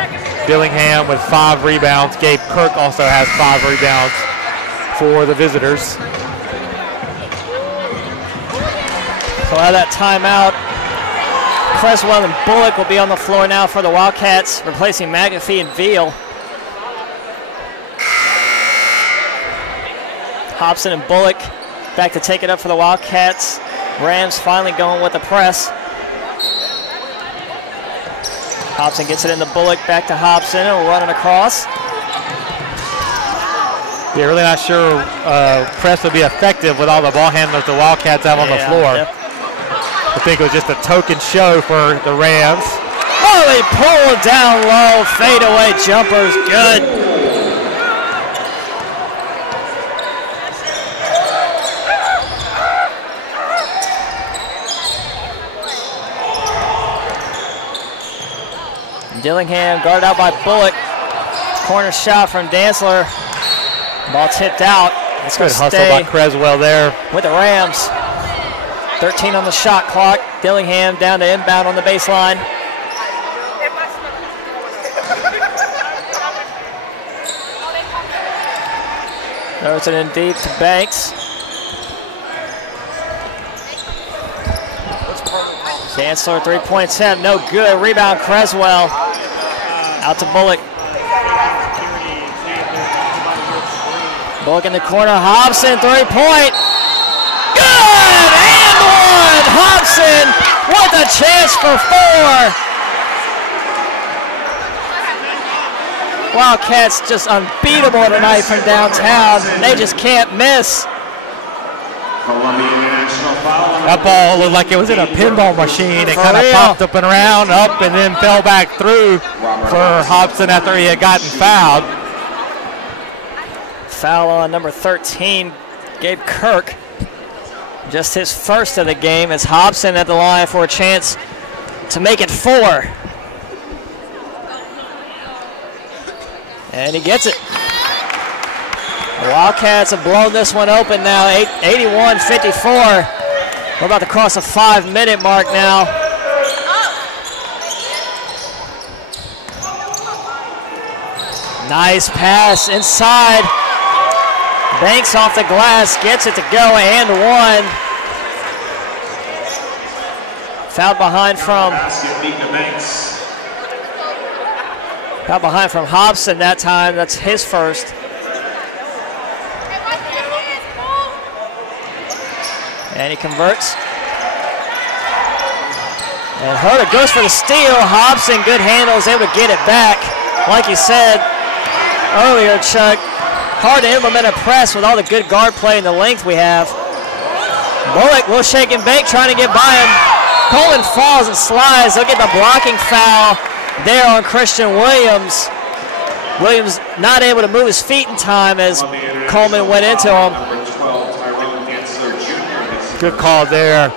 Dillingham with 5 rebounds. Gabe Kirk also has 5 rebounds for the visitors. So out of that timeout, Creswell and Bullock will be on the floor now for the Wildcats, replacing McAfee and Veal. Hobson and Bullock back to take it up for the Wildcats. Rams finally going with the press. Hobson gets it into Bullock, back to Hobson, and running across. Yeah, really not sure press will be effective with all the ball handlers the Wildcats have on the floor. Yep. I think it was just a token show for the Rams. Oh, they pull down low, fadeaway jumpers, good. Dillingham guarded out by Bullock. Corner shot from Dantzler. Ball tipped out. It's good hustle by Creswell there. With the Rams. 13 on the shot clock. Dillingham down to inbound on the baseline. Throws it in deep to Banks. Dantzler 3-point attempt, no good. Rebound Creswell. Out to Bullock. Bullock in the corner. Hobson 3-point. Good! And one! Hobson with a chance for 4. Wildcats just unbeatable tonight from downtown. They just can't miss. That ball looked like it was in a pinball machine. It kind of popped up and around, up, and then fell back through for Hobson after he had gotten fouled. Foul on number 13, Gabe Kirk. Just his first of the game as Hobson at the line for a chance to make it 4. And he gets it. The Wildcats have blown this one open now, 81-54. We're about to cross the 5-minute mark now. Nice pass inside. Banks off the glass, gets it to go, and 1. Foul behind from Hobson that time. That's his first. And he converts. And Herta goes for the steal. Hobson, good handle, is able to get it back. Like you said earlier, Chuck, hard to implement a press with all the good guard play and the length we have. Bullock will shake and bake, trying to get by him. Coleman falls and slides. They'll get the blocking foul there on Christian Williams. Williams not able to move his feet in time as Coleman went into him. Good call there.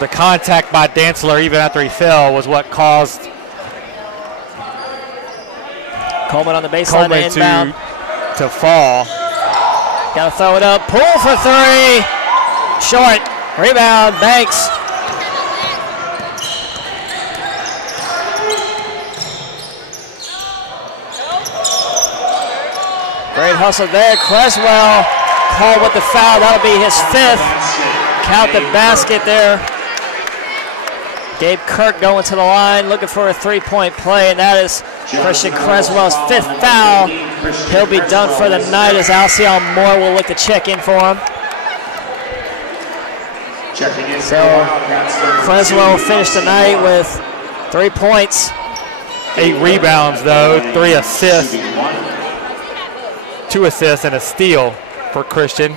The contact by Dantzler even after he fell was what caused Coleman on the baseline to inbound. To fall. Gotta throw it up. Pull for 3. Short. Rebound. Banks. Great hustle there. Creswell called with the foul. That'll be his 5th. Count the basket there. Gabe Kirk going to the line, looking for a 3-point play, and that is Christian Creswell's 5th foul. He'll be done for the night as Alcyon Moore will look to check in for him. So Creswell will finish the night with 3 points. 8 rebounds though, 3 assists. 2 assists and a steal for Christian.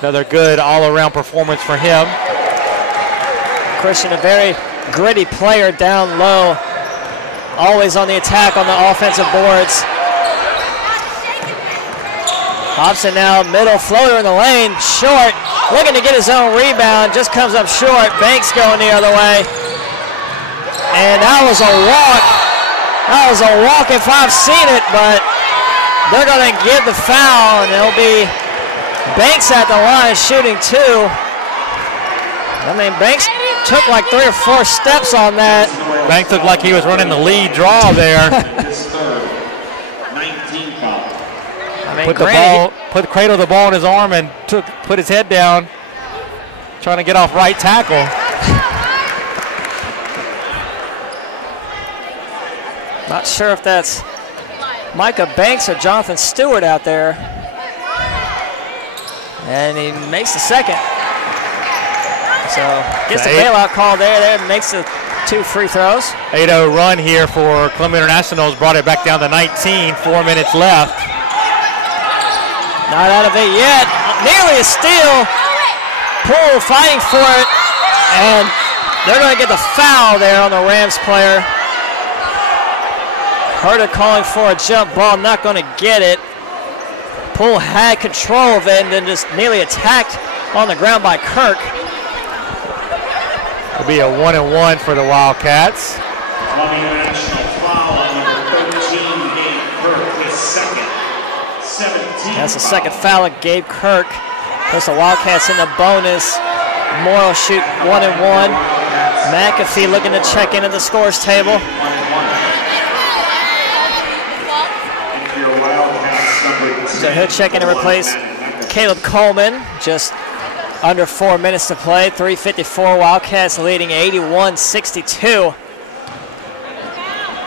Another good all-around performance for him. Christian, a very gritty player down low, always on the attack on the offensive boards. Hobson now middle, floater in the lane, short, looking to get his own rebound, just comes up short. Banks going the other way. And that was a walk. That was a walk if I've seen it, but they're going to give the foul, and it'll be Banks at the line shooting 2. I mean, Banks took like 3 or 4 steps on that. Banks looked like he was running the lead draw there. I mean, cradled the ball in his arm and put his head down, trying to get off right tackle. Not sure if that's Micah Banks or Jonathan Stewart out there. And he makes the second. So gets the bailout call there, makes the 2 free throws. 8-0 run here for Columbia Internationals, brought it back down to 19, 4 minutes left. Not out of it yet. Nearly a steal. Poole fighting for it. And they're going to get the foul there on the Rams player. Herta calling for a jump ball, not going to get it. Poole had control of it and then just nearly attacked on the ground by Kirk. It'll be a 1-and-1 for the Wildcats. Columbia International foul on number 13, Gabe Kirk, his second. 17. That's the second foul of Gabe Kirk. Puts the Wildcats in the bonus. Moore will shoot 1-and-1. McAfee looking to check into the scores table. So he'll check in and replace Caleb Coleman. Just under 4 minutes to play. 3:54. Wildcats leading 81-62.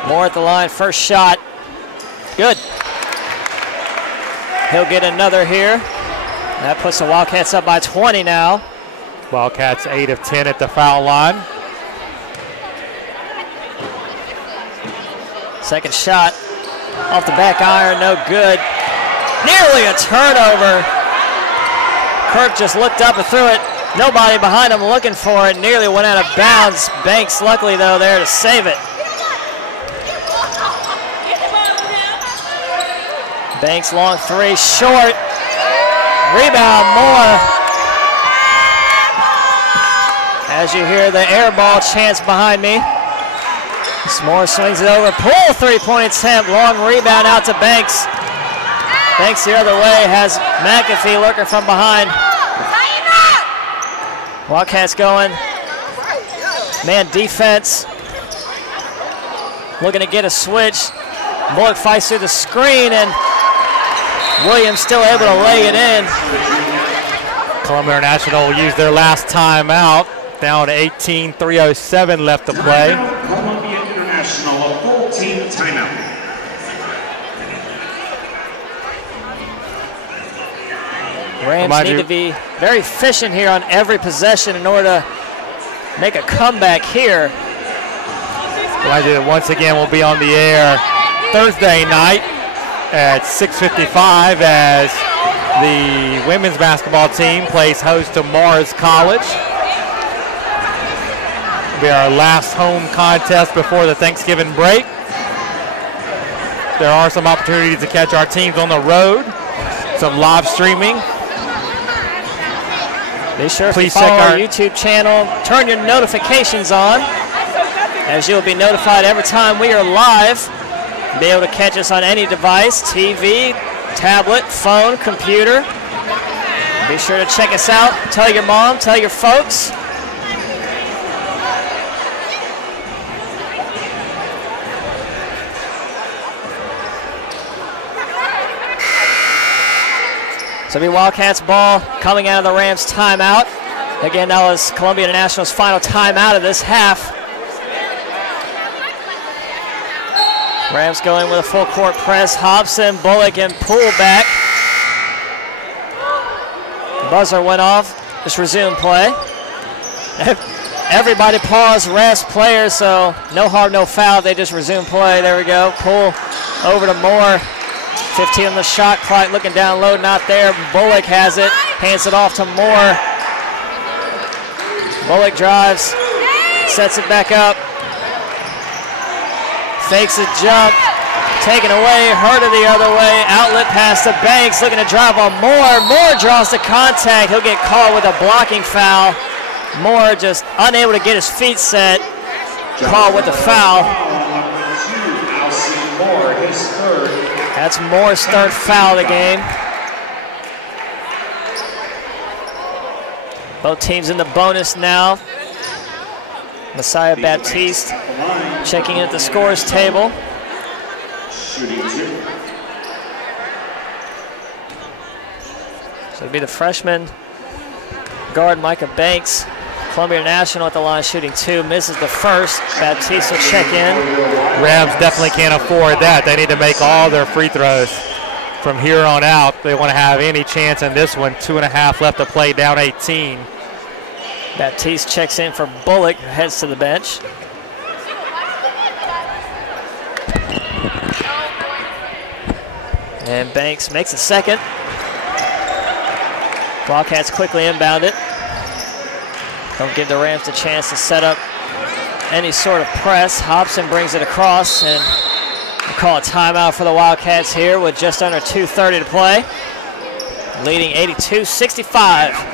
Moore at the line. First shot. Good. He'll get another here. That puts the Wildcats up by 20 now. Wildcats 8 of 10 at the foul line. Second shot off the back iron, no good. Nearly a turnover. Kirk just looked up and threw it. Nobody behind him looking for it. Nearly went out of bounds. Banks, luckily, though, there to save it. Banks, long 3, short. Rebound, Moore. As you hear the air ball chants behind me. Moore swings it over. Poole, 3-point attempt. Long rebound out to Banks. Banks the other way, has McAfee lurking from behind. Wildcats going. Man defense. Looking to get a switch. Bullock fights through the screen, and Williams still able to lay it in. Columbia International will use their last timeout. Down to 18, 3:07 left to play. Columbia International, a full team timeout. Rams need to be very efficient here on every possession in order to make a comeback here. Once again, we'll be on the air Thursday night at 6:55 as the women's basketball team plays host to Mars College. It'll be our last home contest before the Thanksgiving break. There are some opportunities to catch our teams on the road, some live streaming. Be sure to follow our YouTube channel, turn your notifications on, as you'll be notified every time we are live. Be able to catch us on any device, TV, tablet, phone, computer. Be sure to check us out. Tell your mom, tell your folks. So it'll be Wildcats ball coming out of the Rams timeout. Again, that was Columbia International's final timeout of this half. Rams going with a full court press. Hobson, Bullock, and Poole back. The buzzer went off. Just resume play. Everybody pause, rest players, so no harm, no foul. They just resume play. There we go. Poole over to Moore. 15 on the shot clock, looking down low, not there. Bullock has it, hands it off to Moore. Bullock drives, Sets it back up. Fakes a jump. Taken away, Herder the other way. Outlet pass to Banks, looking to drive on Moore. Moore draws the contact. He'll get caught with a blocking foul. Moore just unable to get his feet set. Caught with the foul. That's Moore's third foul of the game. Both teams in the bonus now. Messiah Baptiste checking in at the scores table. So it'll be the freshman guard Micah Banks. Columbia National at the line shooting 2, misses the first. Baptiste will check in. Rams definitely can't afford that. They need to make all their free throws from here on out. They want to have any chance in this one. 2.5 left to play, down 18. Baptiste checks in for Bullock, who heads to the bench. And Banks makes a second. Wildcats quickly inbound it. Don't give the Rams a chance to set up any sort of press. Hobson brings it across, and we'll call a timeout for the Wildcats here with just under 2:30 to play. Leading 82-65.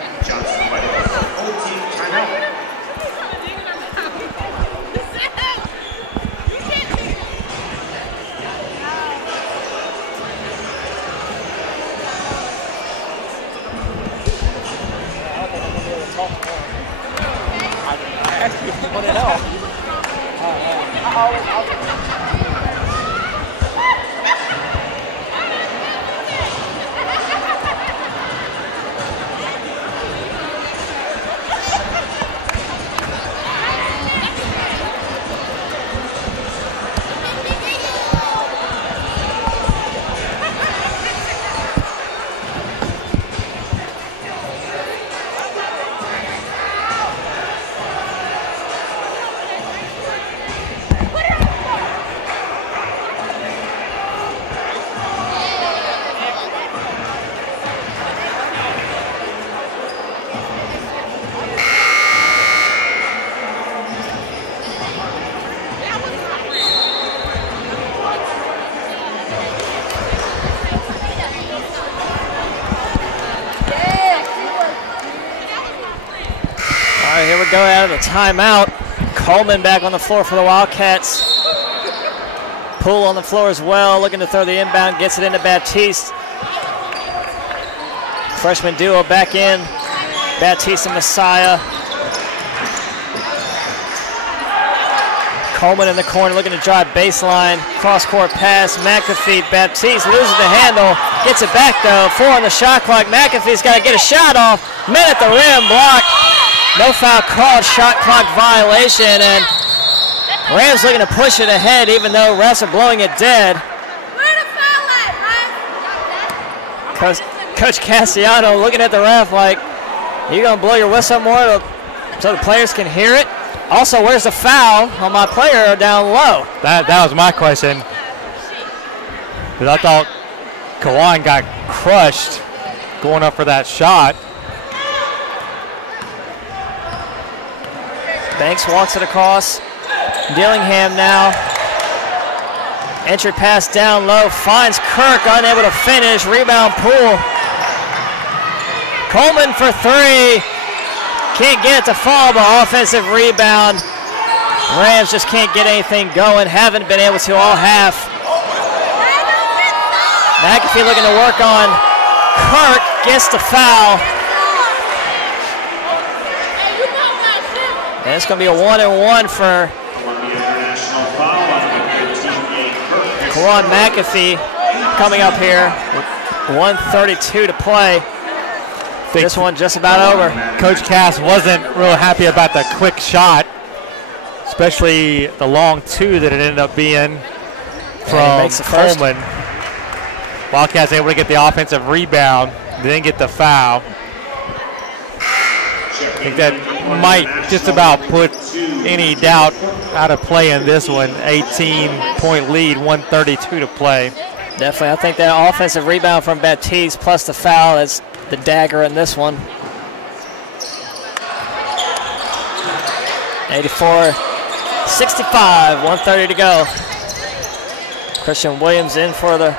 Go out of the timeout. Coleman back on the floor for the Wildcats. Poole on the floor as well, looking to throw the inbound, gets it into Baptiste. Freshman duo back in. Baptiste and Messiah. Coleman in the corner looking to drive baseline. Cross-court pass, McAfee. Baptiste loses the handle, gets it back though. 4 on the shot clock. McAfee's got to get a shot off. Men at the rim, block. No foul called, shot clock violation, and Rams looking to push it ahead even though refs are blowing it dead. Coach Cassiano looking at the ref like, you gonna blow your whistle more so the players can hear it? Also, where's the foul on my player down low? That was my question. Because I thought Kawan got crushed going up for that shot. Banks walks it across. Dillingham now. Entry pass down low. Finds Kirk, unable to finish. Rebound Poole. Coleman for 3. Can't get it to fall, but offensive rebound. Rams just can't get anything going. Haven't been able to all half. McAfee looking to work on Kirk. Gets the foul. And it's going to be a 1-and-1 for Kawan McAfee coming up here. 1:32 to play. This one just about over. Coach Cass wasn't real happy about the quick shot, especially the long 2 that it ended up being from Coleman. Wildcats able to get the offensive rebound, then get the foul. I think that might just about put any doubt out of play in this one. 18-point lead, 1:32 to play. Definitely, I think that offensive rebound from Baptiste plus the foul is the dagger in this one. 84-65, 1:30 to go. Christian Williams in for the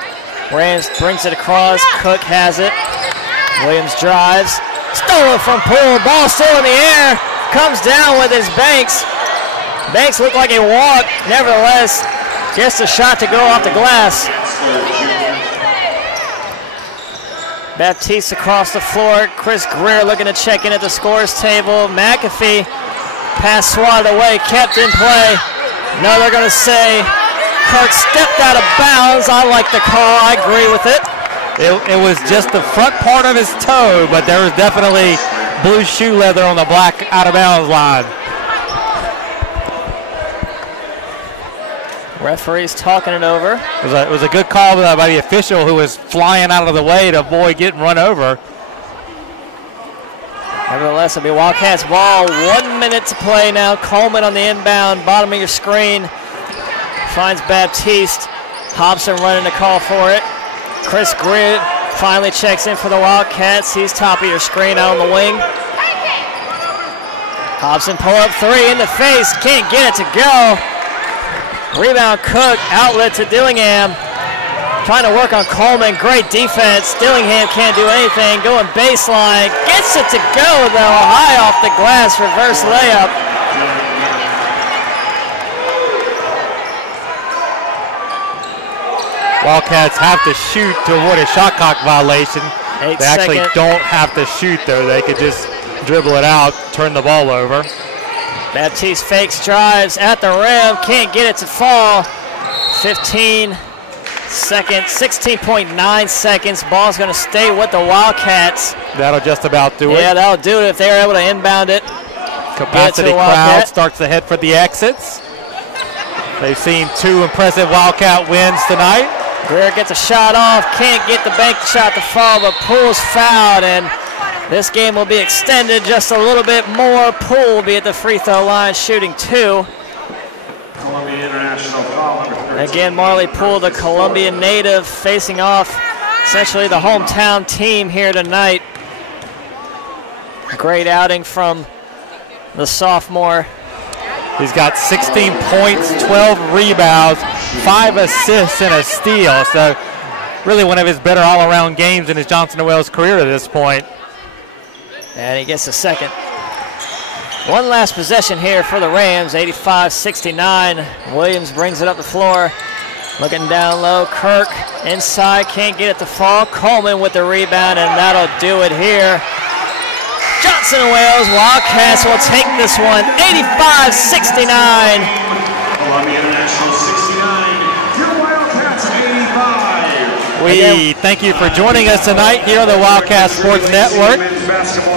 Rams, brings it across. Cook has it. Williams drives. Stolen from Poole. Ball still in the air. Comes down with his Banks. Banks looked like a walk. Nevertheless, gets the shot to go off the glass. Baptiste across the floor. Chris Greer looking to check in at the scores table. McAfee, pass swatted away, kept in play. Now they're going to say Kirk stepped out of bounds. I like the call. I agree with it. It was just the front part of his toe, but there was definitely blue shoe leather on the black out of bounds line. Referee's talking it over. It was a good call by the official who was flying out of the way to avoid getting run over. Nevertheless, it'll be Wildcats ball. 1 minute to play now. Coleman on the inbound, bottom of your screen. Finds Baptiste. Hobson running the call for it. Chris Greer finally checks in for the Wildcats. He's top of your screen out on the wing. Hobson pull up three in the face. Can't get it to go. Rebound Cook, outlet to Dillingham. Trying to work on Coleman, great defense. Dillingham can't do anything, going baseline. Gets it to go though, high off the glass, reverse layup. Wildcats have to shoot to avoid a shot clock violation. They actually don't have to shoot though, they could just dribble it out, turn the ball over. Baptiste fakes, drives at the rim, can't get it to fall. 15 seconds, 16.9 seconds. Ball's going to stay with the Wildcats. That'll just about do it. Yeah, that'll do it if they're able to inbound it. Capacity crowd starts to head for the exits. They've seen two impressive Wildcat wins tonight. Greer gets a shot off, can't get the bank shot to fall, but Poole's fouled, and this game will be extended just a little bit more. Poole will be at the free throw line shooting two. Columbia International foul number 13. Again, Marley Poole, the Colombian native, facing off essentially the hometown team here tonight. Great outing from the sophomore. He's got 16 points, 12 rebounds, 5 assists, and a steal. So really one of his better all-around games in his Johnson & Wales career at this point. And he gets the second. One last possession here for the Rams, 85-69. Williams brings it up the floor. Looking down low, Kirk inside, can't get it to fall. Coleman with the rebound, and that'll do it here. Johnson & Wales Wildcats will take this one, 85-69. Columbia International 69, your Wildcats 85. We thank you for joining us tonight here on the Wildcat Sports Network.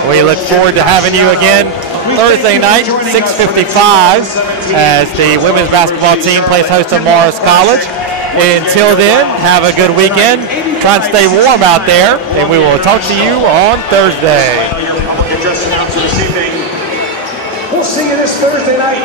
We look forward to having you again Thursday night, 6:55, as the women's basketball team plays host to Morris College. Until then, have a good weekend. Try and stay warm out there, and we will talk to you on Thursday. We'll see you this Thursday night.